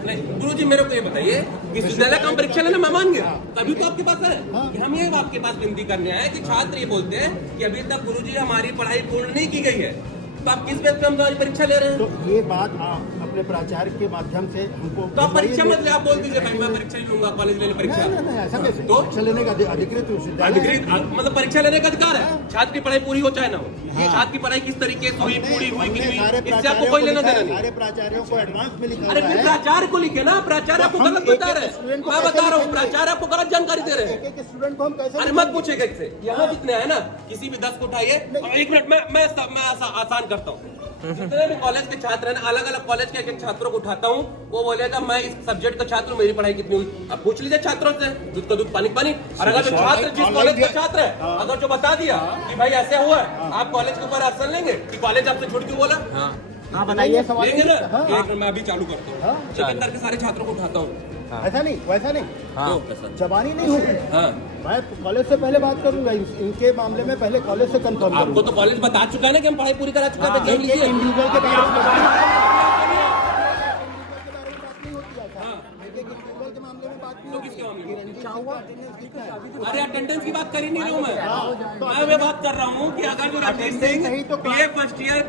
नहीं गुरु जी मेरे को ये बताइए, विश्वविद्यालय का परीक्षा लेना मैं मान गया, तभी तो आपके पास है कि हम ये आपके पास विनती करने आए कि छात्र ये बोलते हैं कि अभी तक गुरु जी हमारी पढ़ाई पूर्ण नहीं की गई है, तो आप किस बेस पे हम परीक्षा ले रहे हैं? तो ये बात आप अपने प्राचार्य के माध्यम से हमको तो आप परीक्षा मत ले, आप बोल दीजिए भाई मैं परीक्षा लूंगा, कॉलेज लेने परीक्षा। नहीं, ऐसा कैसे? तो? परीक्षा लेने का अधिकृत विश्वविद्यालय है। अधिकृत मतलब परीक्षा लेने का अधिकार है। छात्र की पढ़ाई पूरी हो चाहे ना हो, छात्र की पढ़ाई किस तरीके से हुई, पूरी हुई कि नहीं हुई, इससे आपको कोई लेना देना नहीं। सारे प्राचार्यों को एडवांस में लिखा अरे हुआ फिर है। प्राचार्य को लिखे ना, प्राचार्य आपको गलत बता रहे हैं। मैं बता रहा हूँ प्राचार्य आपको गलत जानकारी दे रहे हैं। एक स्टूडेंट को हम कैसे अरे मत पूछेगा इससे, यहाँ जितने हैं ना किसी भी 10 को उठाइए और 1 मिनट मैं आसान करता हूँ। जितने भी कॉलेज के छात्र हैं, अलग अलग कॉलेज के एक छात्रों को उठाता हूँ, वो बोलेगा मैं इस सब्जेक्ट का छात्र हूँ, मेरी पढ़ाई कितनी हुई। अब पूछ लीजिए छात्रों से, दूध का दूध पानी का पानी। और अगर जो छात्र जिस कॉलेज का छात्र है अगर जो बता दिया कि भाई ऐसे हुआ है, आप कॉलेज के ऊपर एक्शन लेंगे कि कॉलेज आपसे झूठ क्यों बोला? हाँ बताइए सवाल। लेंगे ना। हाँ। एक मिनट मैं अभी चालू करता हूँ, चेक करके सारे छात्रों को उठाता हूँ। ऐसा नहीं, वैसा नहीं, तो जबानी नहीं होगी। हाँ, मैं कॉलेज से पहले बात करूंगा, इनके मामले में पहले कॉलेज से कंफर्म आपको करूंगा। तो कॉलेज बता चुका है ना कि हम पढ़ाई पूरी करा चुके हैं, एग्जाम लीजिए। इंडिविजुअल के बारे में बात नहीं तो किसके मामले में? अरे अटेंडेंस की बात कर ही नहीं रहा हूँ मैं बात कर रहा हूँ कि अगर जो Rakesh Singh BA first year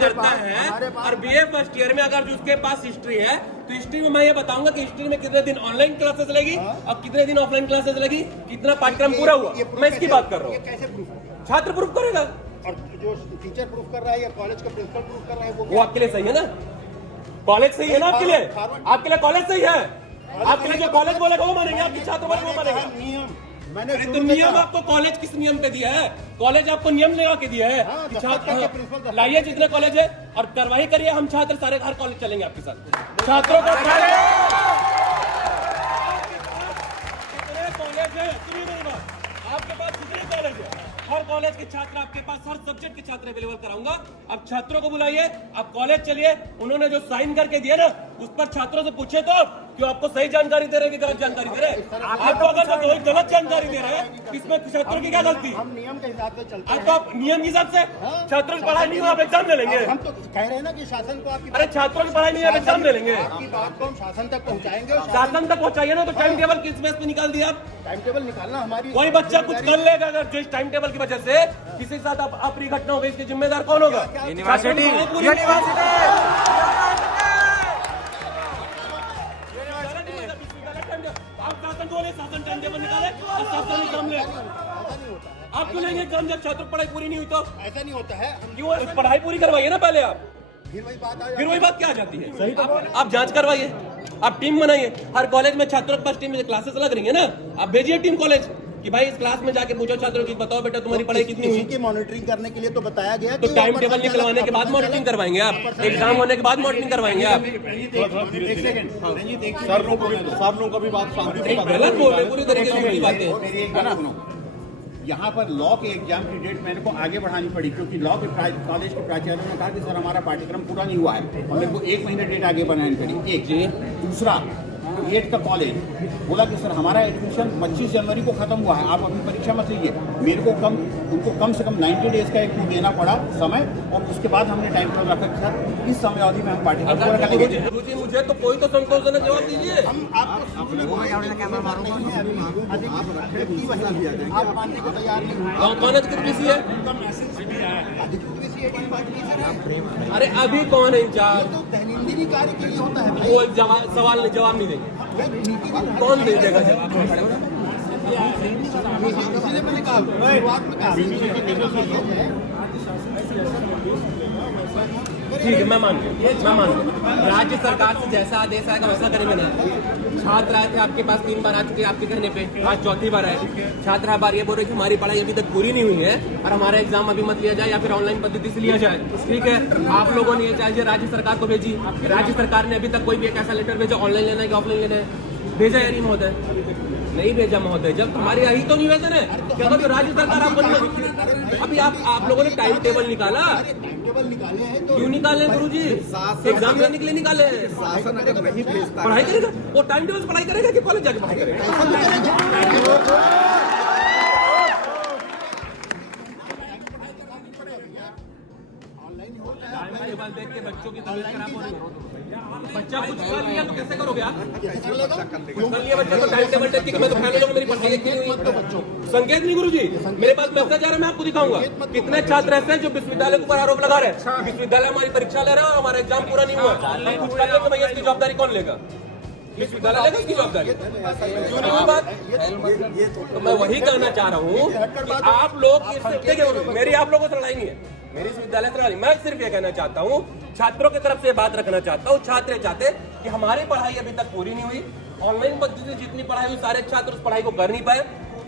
करता है और बीए फर्स्ट ईयर में अगर जो उसके पास हिस्ट्री है, तो हिस्ट्री में मैं ये बताऊंगा कि हिस्ट्री में कितने दिन ऑनलाइन क्लासेस लगी और कितने दिन ऑफलाइन क्लासेस लगी, कितना पाठ्यक्रम पूरा हुआ, मैं इसकी बात कर रहा हूँ। कैसे प्रूफ होगा? छात्र प्रूफ करेगा, और जो टीचर प्रूफ कर रहा है या कॉलेज का प्रिंसिपल प्रूफ कर रहा है वो आपके लिए सही है ना? कॉलेज सही है ना आपके लिए? आपके लिए कॉलेज सही है? आपके लिए जो कॉलेज बोलेगा वो मानेंगे, आपके छात्र बोलेगा वो मानेगा। नियम मैंने अरे तो नियम आपको कॉलेज किस नियम पे दिया है? कॉलेज आपको नियम लगा के दिया है हाँ, कि दफ्तर के छात्र प्रिंसिपल लाइए जितने कॉलेज है और कार्रवाई करिए, हम छात्र सारे हर कॉलेज चलेंगे आपके साथ। छात्रों का जितने कॉलेज है, सुनिए मेरी बात, आपके पास जितने कॉलेज है हर कॉलेज के छात्र आपके पास, हर सब्जेक्ट के छात्र अवेलेबल कराऊंगा। अब छात्रों को बुलाइए, आप कॉलेज चलिए, उन्होंने जो साइन करके दिया ना उस पर छात्रों से पूछे तो क्यों आपको सही जानकारी दे रहे हैं कि गलत जानकारी दे रहे हैं? आपको अगर तो कोई गलत जानकारी दे रहे हैं, इसमें छात्रों की क्या गलती? हम नियम के हिसाब से चलते हैं। अब तो आप नियम के हिसाब से छात्रों की पढ़ाई नहीं हो, आप एग्जाम ले लेंगे। हम तो कह रहे हैं ना कि शासन को आपकी अरे छात्रों की पढ़ाई नहीं है, आप एग्जाम ले लेंगे। आपकी बात को हम शासन तक पहुंचाएंगे और शासन तक पहुंचाइए ना, तो टाइम टेबल किस बेस पे निकाल दिया आप? टाइम टेबल निकालना हमारी कोई बच्चा कुछ कर लेगा अगर जो इस टाइम टेबल की वजह से किसी के साथ अप्रिय घटना हो गई, इसके जिम्मेदार कौन होगा? यूनिवर्सिटी आप शासन बोले, शासन टाइम टेबल निकाले और शासन एग्जाम ले। आप क्यों लेंगे एग्जाम जब छात्रों की पढ़ाई पूरी नहीं हुई तो? ऐसा नहीं होता है। क्यों? पढ़ाई पूरी करवाइए ना पहले आप, फिर वही बात आ फिर वही बात क्या आ जाती है? आप जांच करवाइए, आप टीम बनाइए, हर कॉलेज में छात्रों के पास टीम में क्लासेस लग रही है ना, आप भेजिए टीम कॉलेज कि भाई इस क्लास में जाके पूछो छात्रों की, बताओ बेटा तुम्हारी पढ़ाई कितनी हुई। की मॉनिटरिंग करने के लिए तो बताया गया तो टाइम टेबल निकलवाने के बाद मॉनिटरिंग करवाएंगे आप, एग्जाम होने के बाद मॉनिटरिंग करवाएंगे आप। सब लोगों को भी बात शांति गलत बोल रहे पूरी तरीके से उनकी बातें। मेरी एक बात सुनो, यहाँ पर लॉ के एग्जाम की डेट मेरे को आगे बढ़ानी पड़ी क्योंकि लॉ के कॉलेज के प्राचार्य ने कहा कि सर हमारा पाठ्यक्रम पूरा नहीं हुआ है और मेरे को 1 महीने डेट आगे बढ़ानी पड़ी। एक जी, दूसरा गेट का कॉलेज बोला कि सर हमारा एडमिशन 25 जनवरी को खत्म हुआ है, आप अभी परीक्षा मत लीजिए। मेरे को उनको कम से कम 90 डेज का एक देना पड़ा समय और उसके बाद हमने टाइम टेबल रखा कि सर इस समय अवधि में हम पाठ्यक्रम पूरा करेंगे। गुरुजी मुझे तो कोई तो संतोषजनक जवाब दीजिए। आप मानने को तैयार नहीं। गाँव कौन अधिकृत विषय है? अरे अभी कौन है इंचार्ज? तो दैनंदिनी कार्य के लिए होता है भाई। वो सवाल जवाब नहीं देंगे, कौन दे देगा जवाब? इसलिए मैंने कहा शुरुआत में कहा ठीक है, मैं मान गया। राज्य सरकार से जैसा आदेश आएगा वैसा करेंगे ना। छात्र आए थे आपके पास 3 बार आ चुके, आपके कहने पे आज 4थी बार आए। छात्र हर बार ये बोल रहे कि हमारी पढ़ाई अभी तक पूरी नहीं हुई है और हमारा एग्जाम अभी मत लिया जाए या फिर ऑनलाइन पद्धति से लिया जाए। ठीक है, आप लोगों ने ये चाहिए राज्य सरकार को भेजी, राज्य सरकार ने अभी तक कोई भी एक ऐसा लेटर भेजा ऑनलाइन लेना है कि ऑफलाइन लेना है, भेजा या नहीं महोदय? नहीं भेजा महोदय। जब तुम्हारी यही तो निवेदन है क्या तो राज्य सरकार आपको अभी आप लोगों ने टाइम टेबल निकाला, निकाले हैं तो क्यों निकाले गुरुजी? एग्जाम देने के लिए निकाले हैं। शासन अगर नहीं भेजता पढ़ाई करेगा वो टाइम टेबल से पढ़ाई करेगा कि कॉलेज जाके पढ़ाई करेगा? टाइम टेबल देख के बच्चों की तबीयत खराब हो रही है। बच्चा कुछ कर लिया तो कैसे करोगे आप? कर लिया बच्चा तो टाइम टेबल देख के मैं तो फैल जाऊंगा, मेरी पढ़ाई क्यों नहीं हुई? संकेत नहीं गुरुजी, मेरे पास मैसेज आ रहा है, मैं आपको दिखाऊंगा। कितने छात्र ऐसे हैं जो विश्वविद्यालय के ऊपर आरोप लगा रहे हैं, विश्वविद्यालय हमारी परीक्षा ले रहा है और हमारा एग्जाम पूरा नहीं हुआ। हम पूछ रहे हैं तो भैया इसकी जवाबदारी कौन लेगा? विश्वविद्यालय लेगा इसकी जवाबदारी? क्यों नहीं हुई बात? तो मैं वही कहना चाह रहा हूँ कि आप लोग देखिए, मेरी आप लोगों से लड़ाई नहीं है, मेरी इस विद्यालय से लड़ाई। मैं सिर्फ ये कहना चाहता हूँ, छात्रों की तरफ से बात रखना चाहता हूँ। छात्र चाहते कि हमारी पढ़ाई अभी तक पूरी नहीं हुई, ऑनलाइन पद्धति से जितनी पढ़ाई हुई सारे छात्र उस पढ़ाई को कर नहीं पाए।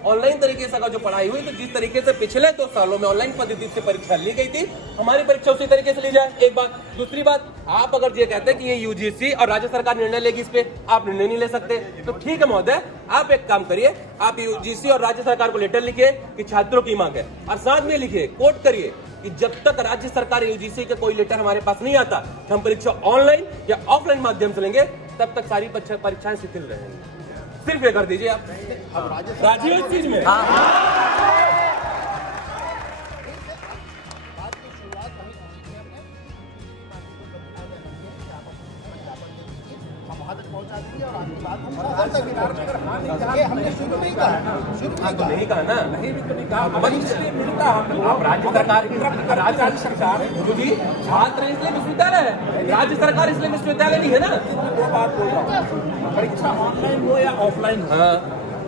ऑनलाइन तरीके से अगर जो पढ़ाई हुई तो जिस तरीके से पिछले 2 सालों में ऑनलाइन पद्धति से परीक्षा ली गई थी, हमारी परीक्षा उसी तरीके से ली जाए। एक बात। दूसरी बात, आप अगर ये कहते हैं कि ये यूजीसी और राज्य सरकार निर्णय लेगी इस पे, आप निर्णय नहीं ले सकते, तो ठीक है महोदय, आप एक काम करिए, आप यूजीसी और राज्य सरकार को लेटर लिखिए कि छात्रों की मांग है, और साथ में लिखिए, कोट करिए कि जब तक राज्य सरकार यूजीसी का कोई लेटर हमारे पास नहीं आता कि हम परीक्षा ऑनलाइन या ऑफलाइन माध्यम से लेंगे, तब तक सारी परीक्षाएं शिथिल रहेंगी। सिर्फ ये कर दीजिए आप। राजी हो इस चीज में? हमने शुरू नहीं कहा, तो नहीं कहा ना, नहीं भी तो नहीं कहा। आप राज्य सरकार जी, छात्र इसलिए विश्वविद्यालय है, राज्य सरकार इसलिए विश्वविद्यालय नहीं है ना। दो बात बोल रहा हूँ, परीक्षा ऑनलाइन हो या ऑफलाइन हो, हाँ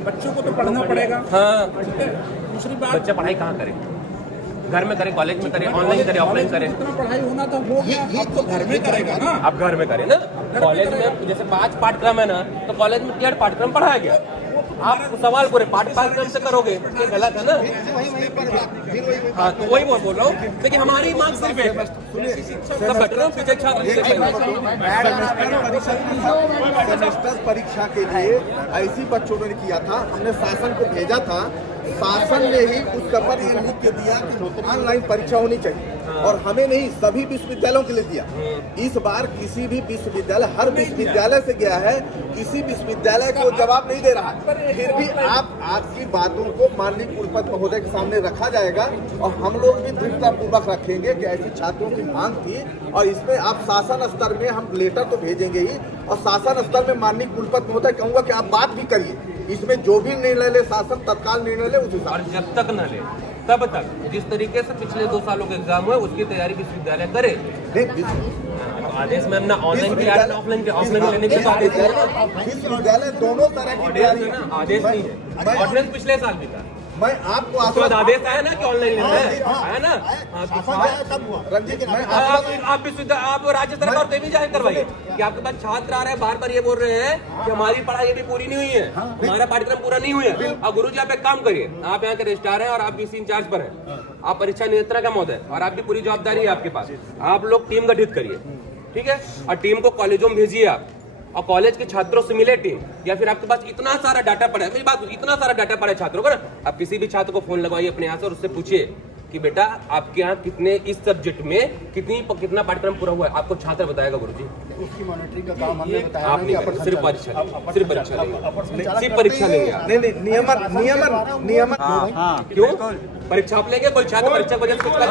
बच्चों को तो पढ़ना पड़ेगा। हाँ, ठीक है। दूसरी बात, बच्चे पढ़ाई कहाँ करें? घर में करें, कॉलेज में करें, ऑनलाइन करें, ऑफलाइन करें? जितना पढ़ाई होना था हो गया, अब तो घर में करेगा ना। आप घर में करें ना। कॉलेज में जैसे 5 पाठ्यक्रम है ना, तो कॉलेज में 3 पाठ्यक्रम पढ़ाया गया। आप सवाल पूरे पाठ्यक्रम से करोगे, ये गलत है ना। हाँ, तो वही बोल रहा हूँ, लेकिन हमारी मांग सिर्फ एक है, सब बैठ रहे हो पीछे छात्र सेमेस्टर परीक्षा के लिए ऐसी बच्चों ने किया था, हमने शासन को भेजा था, शासन ने ही उस पर ये लिख के दिया कि ऑनलाइन परीक्षा होनी चाहिए, और हमें नहीं, सभी विश्वविद्यालयों के लिए दिया। इस बार किसी भी विश्वविद्यालय, हर विश्वविद्यालय से गया है, किसी विश्वविद्यालय को जवाब नहीं दे रहा। फिर भी आपकी बातों को माननीय कुलपति महोदय के सामने रखा जाएगा, और हम लोग भी दृढ़तापूर्वक रखेंगे कि ऐसी छात्रों की मांग थी, और इसमें आप शासन स्तर में हम लेटर तो भेजेंगे ही, और शासन स्तर में माननीय कुलपति महोदय कहूंगा कि आप बात भी करिए, इसमें जो भी निर्णय ले शासन तत्काल निर्णय ले उस हिसाब। और जब तक न ले तब तक जिस तरीके से पिछले 2 सालों के एग्जाम हुए उसकी तैयारी विश्वविद्यालय करे। तो आदेश में हमने ऑनलाइन की ऑफलाइन लेने के बाद विश्वविद्यालय दोनों तरह की तैयारी, आदेश नहीं है। ऑर्डिनेंस पिछले साल भी था, मैं आपको उसके बाद आदेश आया ना कि ऑनलाइन लेना है, आया ना। रंजीत, आप विश्वविद्यालय, आप राज्य सरकार को भी जाहिर करवाइए कि आपके पास छात्र आ रहे हैं, बार ये बोल रहे हैं कि हमारी पढ़ाई अभी पूरी नहीं हुई है, हमारा पाठ्यक्रम पूरा नहीं हुआ है। और गुरुजी आप एक काम करिए, आप यहाँ के रजिस्ट्रार हैं और आप बीसी इंचार्ज पर हैं, आप परीक्षा नियंत्रक है महोदय, और आपकी पूरी जवाबदारी है आपके पास। आप लोग टीम गठित करिए, ठीक है, और टीम को कॉलेजों में भेजिए आप, और कॉलेज के छात्रों से मिले टीम, या फिर आपके पास इतना सारा डाटा पड़ा है, मेरी बात, इतना सारा डाटा पड़ा है छात्रों का ना, आप किसी भी छात्र को फोन लगवाइए अपने यहाँ से और उससे पूछिए कि बेटा आपके यहाँ कितने इस सब्जेक्ट में कितना पाठ्यक्रम पूरा हुआ है, आपको छात्र बताएगा गुरुजी। उसकी मॉनिटरिंग का काम हमने बताया। आप नहीं करेंगे, सिर्फ परीक्षा लेंगे, सिर्फ परीक्षा लेंगे। नहीं, नियमन क्यों परीक्षा आप लेंगे? कोई छात्र परीक्षा की वजह से कुछ कर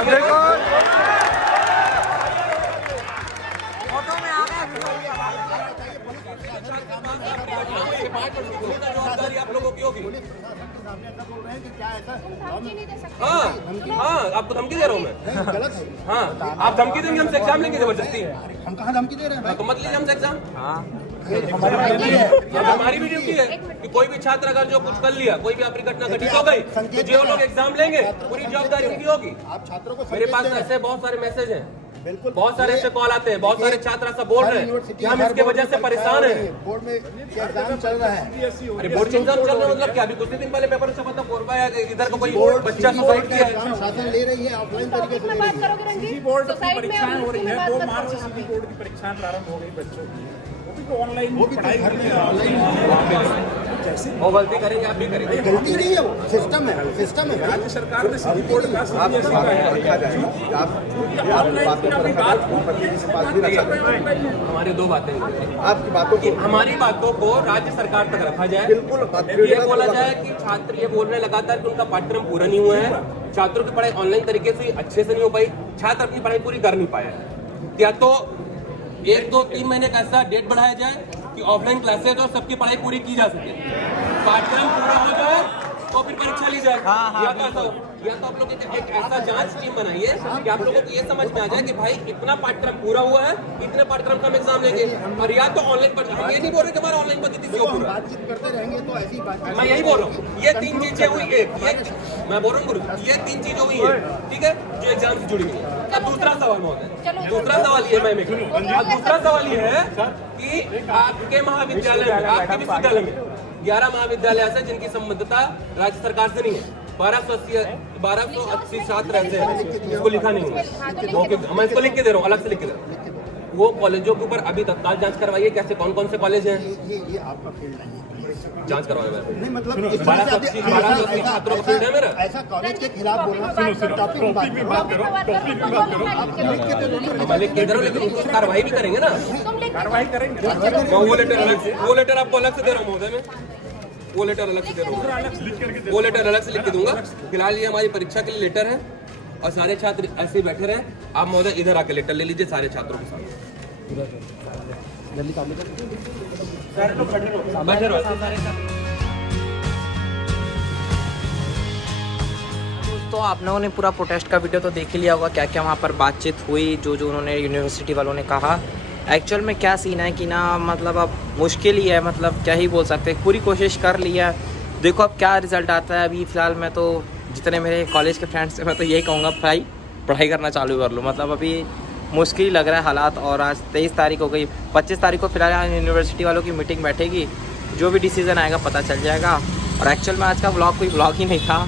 जवाबदारी आप लोगों की होगी। हाँ हाँ, आपको धमकी दे रहा हूँ मैं। हाँ, आप धमकी देंगे, हमसे एग्जाम लेंगे जबरदस्ती। हम कहाँ धमकी दे रहे हैं? तो मत लीजिए हमसे एग्जाम। हमारी भी ड्यूटी है कि कोई भी छात्र अगर जो कुछ कर लिया, कोई भी अपनी घटना घटित हो गई, तो जो लोग एग्जाम लेंगे पूरी जवाबदारी उनकी होगी। आप छात्रों को मेरे पास ऐसे बहुत सारे मैसेज हैं, बहुत सारे ऐसे कॉल आते हैं, बहुत सारे छात्र ऐसा बोल रहे हैं कि हम इसके वजह से परेशान हैं। बोर्ड में एग्जाम चल रहा है। अरे बोर्ड एग्जाम चल रहा है मतलब क्या? अभी कुछ दिन पहले पेपर से पता कोरबा है, इधर का कोई बच्चा सुसाइड किया है। शासन ले रही है, ऑफलाइन तरीके से ले रही है। सीजी बोर्ड की परीक्षाएं हो रही है, 2 मार्च से सीजी बोर्ड की परीक्षाएं प्रारंभ हो गई बच्चों की, वो भी तो ऑनलाइन पढ़ाई कर रही है। वो गलती करेंगे, आप भी करेंगे। गलती नहीं है, वो सिस्टम है, सिस्टम है। राज्य सरकार ने सीजी बोर्ड का सीबीएसई का हमारी 2 बातें आपकी बातों को, हमारी बातों को राज्य सरकार तक रखा जाए। बिल्कुल ये बोला जाए कि छात्र ये बोल रहे हैं लगातार कि उनका पाठ्यक्रम पूरा नहीं हुआ है, छात्रों की पढ़ाई ऑनलाइन तरीके से अच्छे से नहीं हो पाई, छात्र अपनी पढ़ाई पूरी कर नहीं पाया। या तो 1, 2, 3 महीने का ऐसा डेट बढ़ाया जाए कि ऑफलाइन क्लासेज और सबकी पढ़ाई पूरी की जा सके, पाठ्यक्रम पूरा हो जाए, तो फिर परीक्षा ली जाए। हाँ, या तो आप लोग एक ऐसा जांच टीम बनाइए कि आप लोगों को ये समझ में आ जाए कि भाई इतना पाठ्यक्रम पूरा हुआ है, इतने पाठ्यक्रम का हम एग्जाम लेंगे। और या तो ऑनलाइन पर, हम ये नहीं बोल रहे कि हमारा ऑनलाइन पद्धति से पूरा, बातचीत करते रहेंगे तो ऐसी बात। मैं यही बोल रहा हूँ। ये 3 चीजें हुई, मैं बोल रहा हूँ गुरु, ये 3 चीजें हुई है, ठीक है, जो एग्जाम से जुड़ी हुई है। अब दूसरा सवाल महोदय, दूसरा सवाल ये दूसरा सवाल ये है कि आपके महाविद्यालय में, आपके विश्वविद्यालय में 11 महाविद्यालय ऐसे जिनकी संबद्धता राज्य सरकार से नहीं है। 1280 छात्र ऐसे हैं, इसको लिखा नहीं है, मैं इसको लिख के दे रहा हूँ, अलग से लिख के दे रहा हूँ। वो कॉलेजों के ऊपर अभी तत्काल जांच करवाइए, कैसे कौन कौन से कॉलेज हैं, ये आपका फील्ड नहीं है। जांच करवाना है। नहीं मतलब 1280 छात्रों का फील्ड है मेरा। ऐसा कॉलेज के खिलाफ बोलना, टॉपिक पे बात करो, लिख के दे दो। मैं लिख के दे रहा हूँ, लेकिन उनको कार्रवाई भी करेंगे ना, कार्रवाई करेंगे। मैं वो लेटर अलग से, वो लेटर आपको अलग से दे रहा हूँ महोदय, मैं वो लेटर अलग से दे रहा हूँ, वो लेटर अलग से लिख के दूंगा। फिलहाल ये हमारी परीक्षा के लिए लेटर है और सारे छात्र ऐसे ही बैठे रहे। आप महोदय इधर आके लेटर ले लीजिए सारे छात्रों के साथ। बैठे रहो। तो आप लोगों ने पूरा प्रोटेस्ट का वीडियो तो देख ही लिया होगा, क्या क्या वहाँ पर बातचीत हुई, जो उन्होंने यूनिवर्सिटी वालों ने कहा। एक्चुअल में क्या सीन है कि ना, मतलब अब मुश्किल ही है, मतलब क्या ही बोल सकते हैं, पूरी कोशिश कर लिया, देखो अब क्या रिजल्ट आता है। अभी फ़िलहाल मैं तो जितने मेरे कॉलेज के फ्रेंड्स हैं, मैं तो यही कहूँगा भाई पढ़ाई करना चालू कर लो, मतलब अभी मुश्किल लग रहा है हालात। और आज 23 तारीख हो गई, 25 तारीख को फिलहाल यूनिवर्सिटी वालों की मीटिंग बैठेगी, जो भी डिसीज़न आएगा पता चल जाएगा। और एक्चुअल में आज का व्लॉग कोई व्लॉग ही नहीं था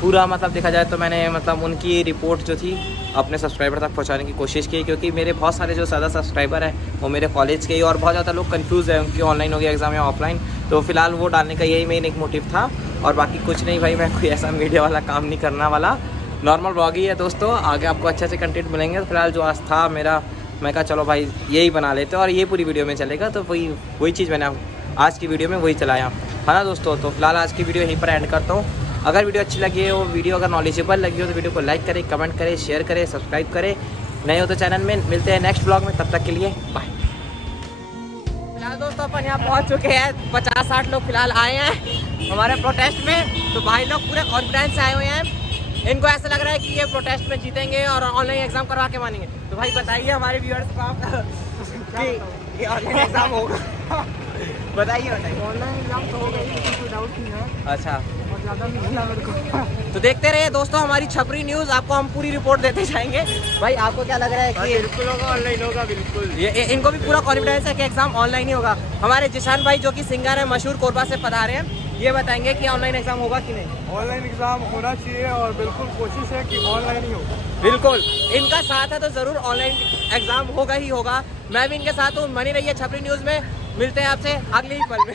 पूरा, मतलब देखा जाए तो मैंने मतलब उनकी रिपोर्ट जो थी अपने सब्सक्राइबर तक पहुंचाने की कोशिश की, क्योंकि मेरे बहुत सारे जो ज़्यादा सब्सक्राइबर हैं वो मेरे कॉलेज के ही, और बहुत ज़्यादा लोग कंफ्यूज है उनकी ऑनलाइन हो गया एग्ज़ाम या ऑफलाइन। तो फिलहाल वो डालने का यही मेन एक मोटिव था, और बाकी कुछ नहीं भाई, मैं कोई ऐसा मीडिया वाला काम नहीं करना वाला, नॉर्मल ब्लॉग ही है दोस्तों। आगे आपको अच्छे से कंटेंट मिलेंगे। तो फिलहाल जो आज था मेरा, मैं कहा चलो भाई यही बना लेते हैं और ये पूरी वीडियो में चलेगा, तो वही चीज़ मैंने आज की वीडियो में वही चलाया है ना दोस्तों। तो फिलहाल आज की वीडियो यहीं पर एंड करता हूँ। अगर वीडियो अच्छी लगी है, वो वीडियो अगर नॉलेजेबल लगी हो तो वीडियो को लाइक करें, कमेंट करें, शेयर करें, सब्सक्राइब करें। नए हो तो चैनल में मिलते हैं नेक्स्ट ब्लॉग में, तब तक के लिए बाय। फिलहाल दोस्तों अपन यहाँ पहुँच चुके हैं, 50-60 लोग फिलहाल आए हैं हमारे प्रोटेस्ट में। तो भाई लोग पूरे कॉन्फिडेंस से आए हुए हैं, इनको ऐसा लग रहा है कि ये प्रोटेस्ट में जीतेंगे और ऑनलाइन एग्जाम करवा के मानेंगे। तो भाई बताइए हमारे व्यूअर्स को आप कि ऑनलाइन एग्जाम होगा, बताइए ऑनलाइन एग्जाम तो हो गई, कोई डाउट नहीं है। अच्छा, और ज़्यादा नहीं मिला मेरे को। तो देखते रहिए दोस्तों हमारी छपरी न्यूज़, आपको हम पूरी रिपोर्ट देते जाएंगे। भाई आपको क्या लग रहा है कि बिल्कुल होगा, ऑनलाइन होगा बिल्कुल। ये इनको भी पूरा कॉन्फिडेंस है कि एग्जाम ऑनलाइन ही होगा। हमारे जिशान भाई जो कि सिंगर है, मशहूर कोरबा से पधारे हैं, ये बताएंगे कि ऑनलाइन एग्जाम होगा कि नहीं। ऑनलाइन एग्जाम होना चाहिए और बिल्कुल कोशिश है कि ऑनलाइन ही हो। बिल्कुल इनका साथ है तो ज़रूर ऑनलाइन एग्जाम होगा ही होगा। मैं भी इनके साथ हूँ। बनी रहिए छपरी न्यूज़ में, मिलते हैं आपसे अगले ही पल में।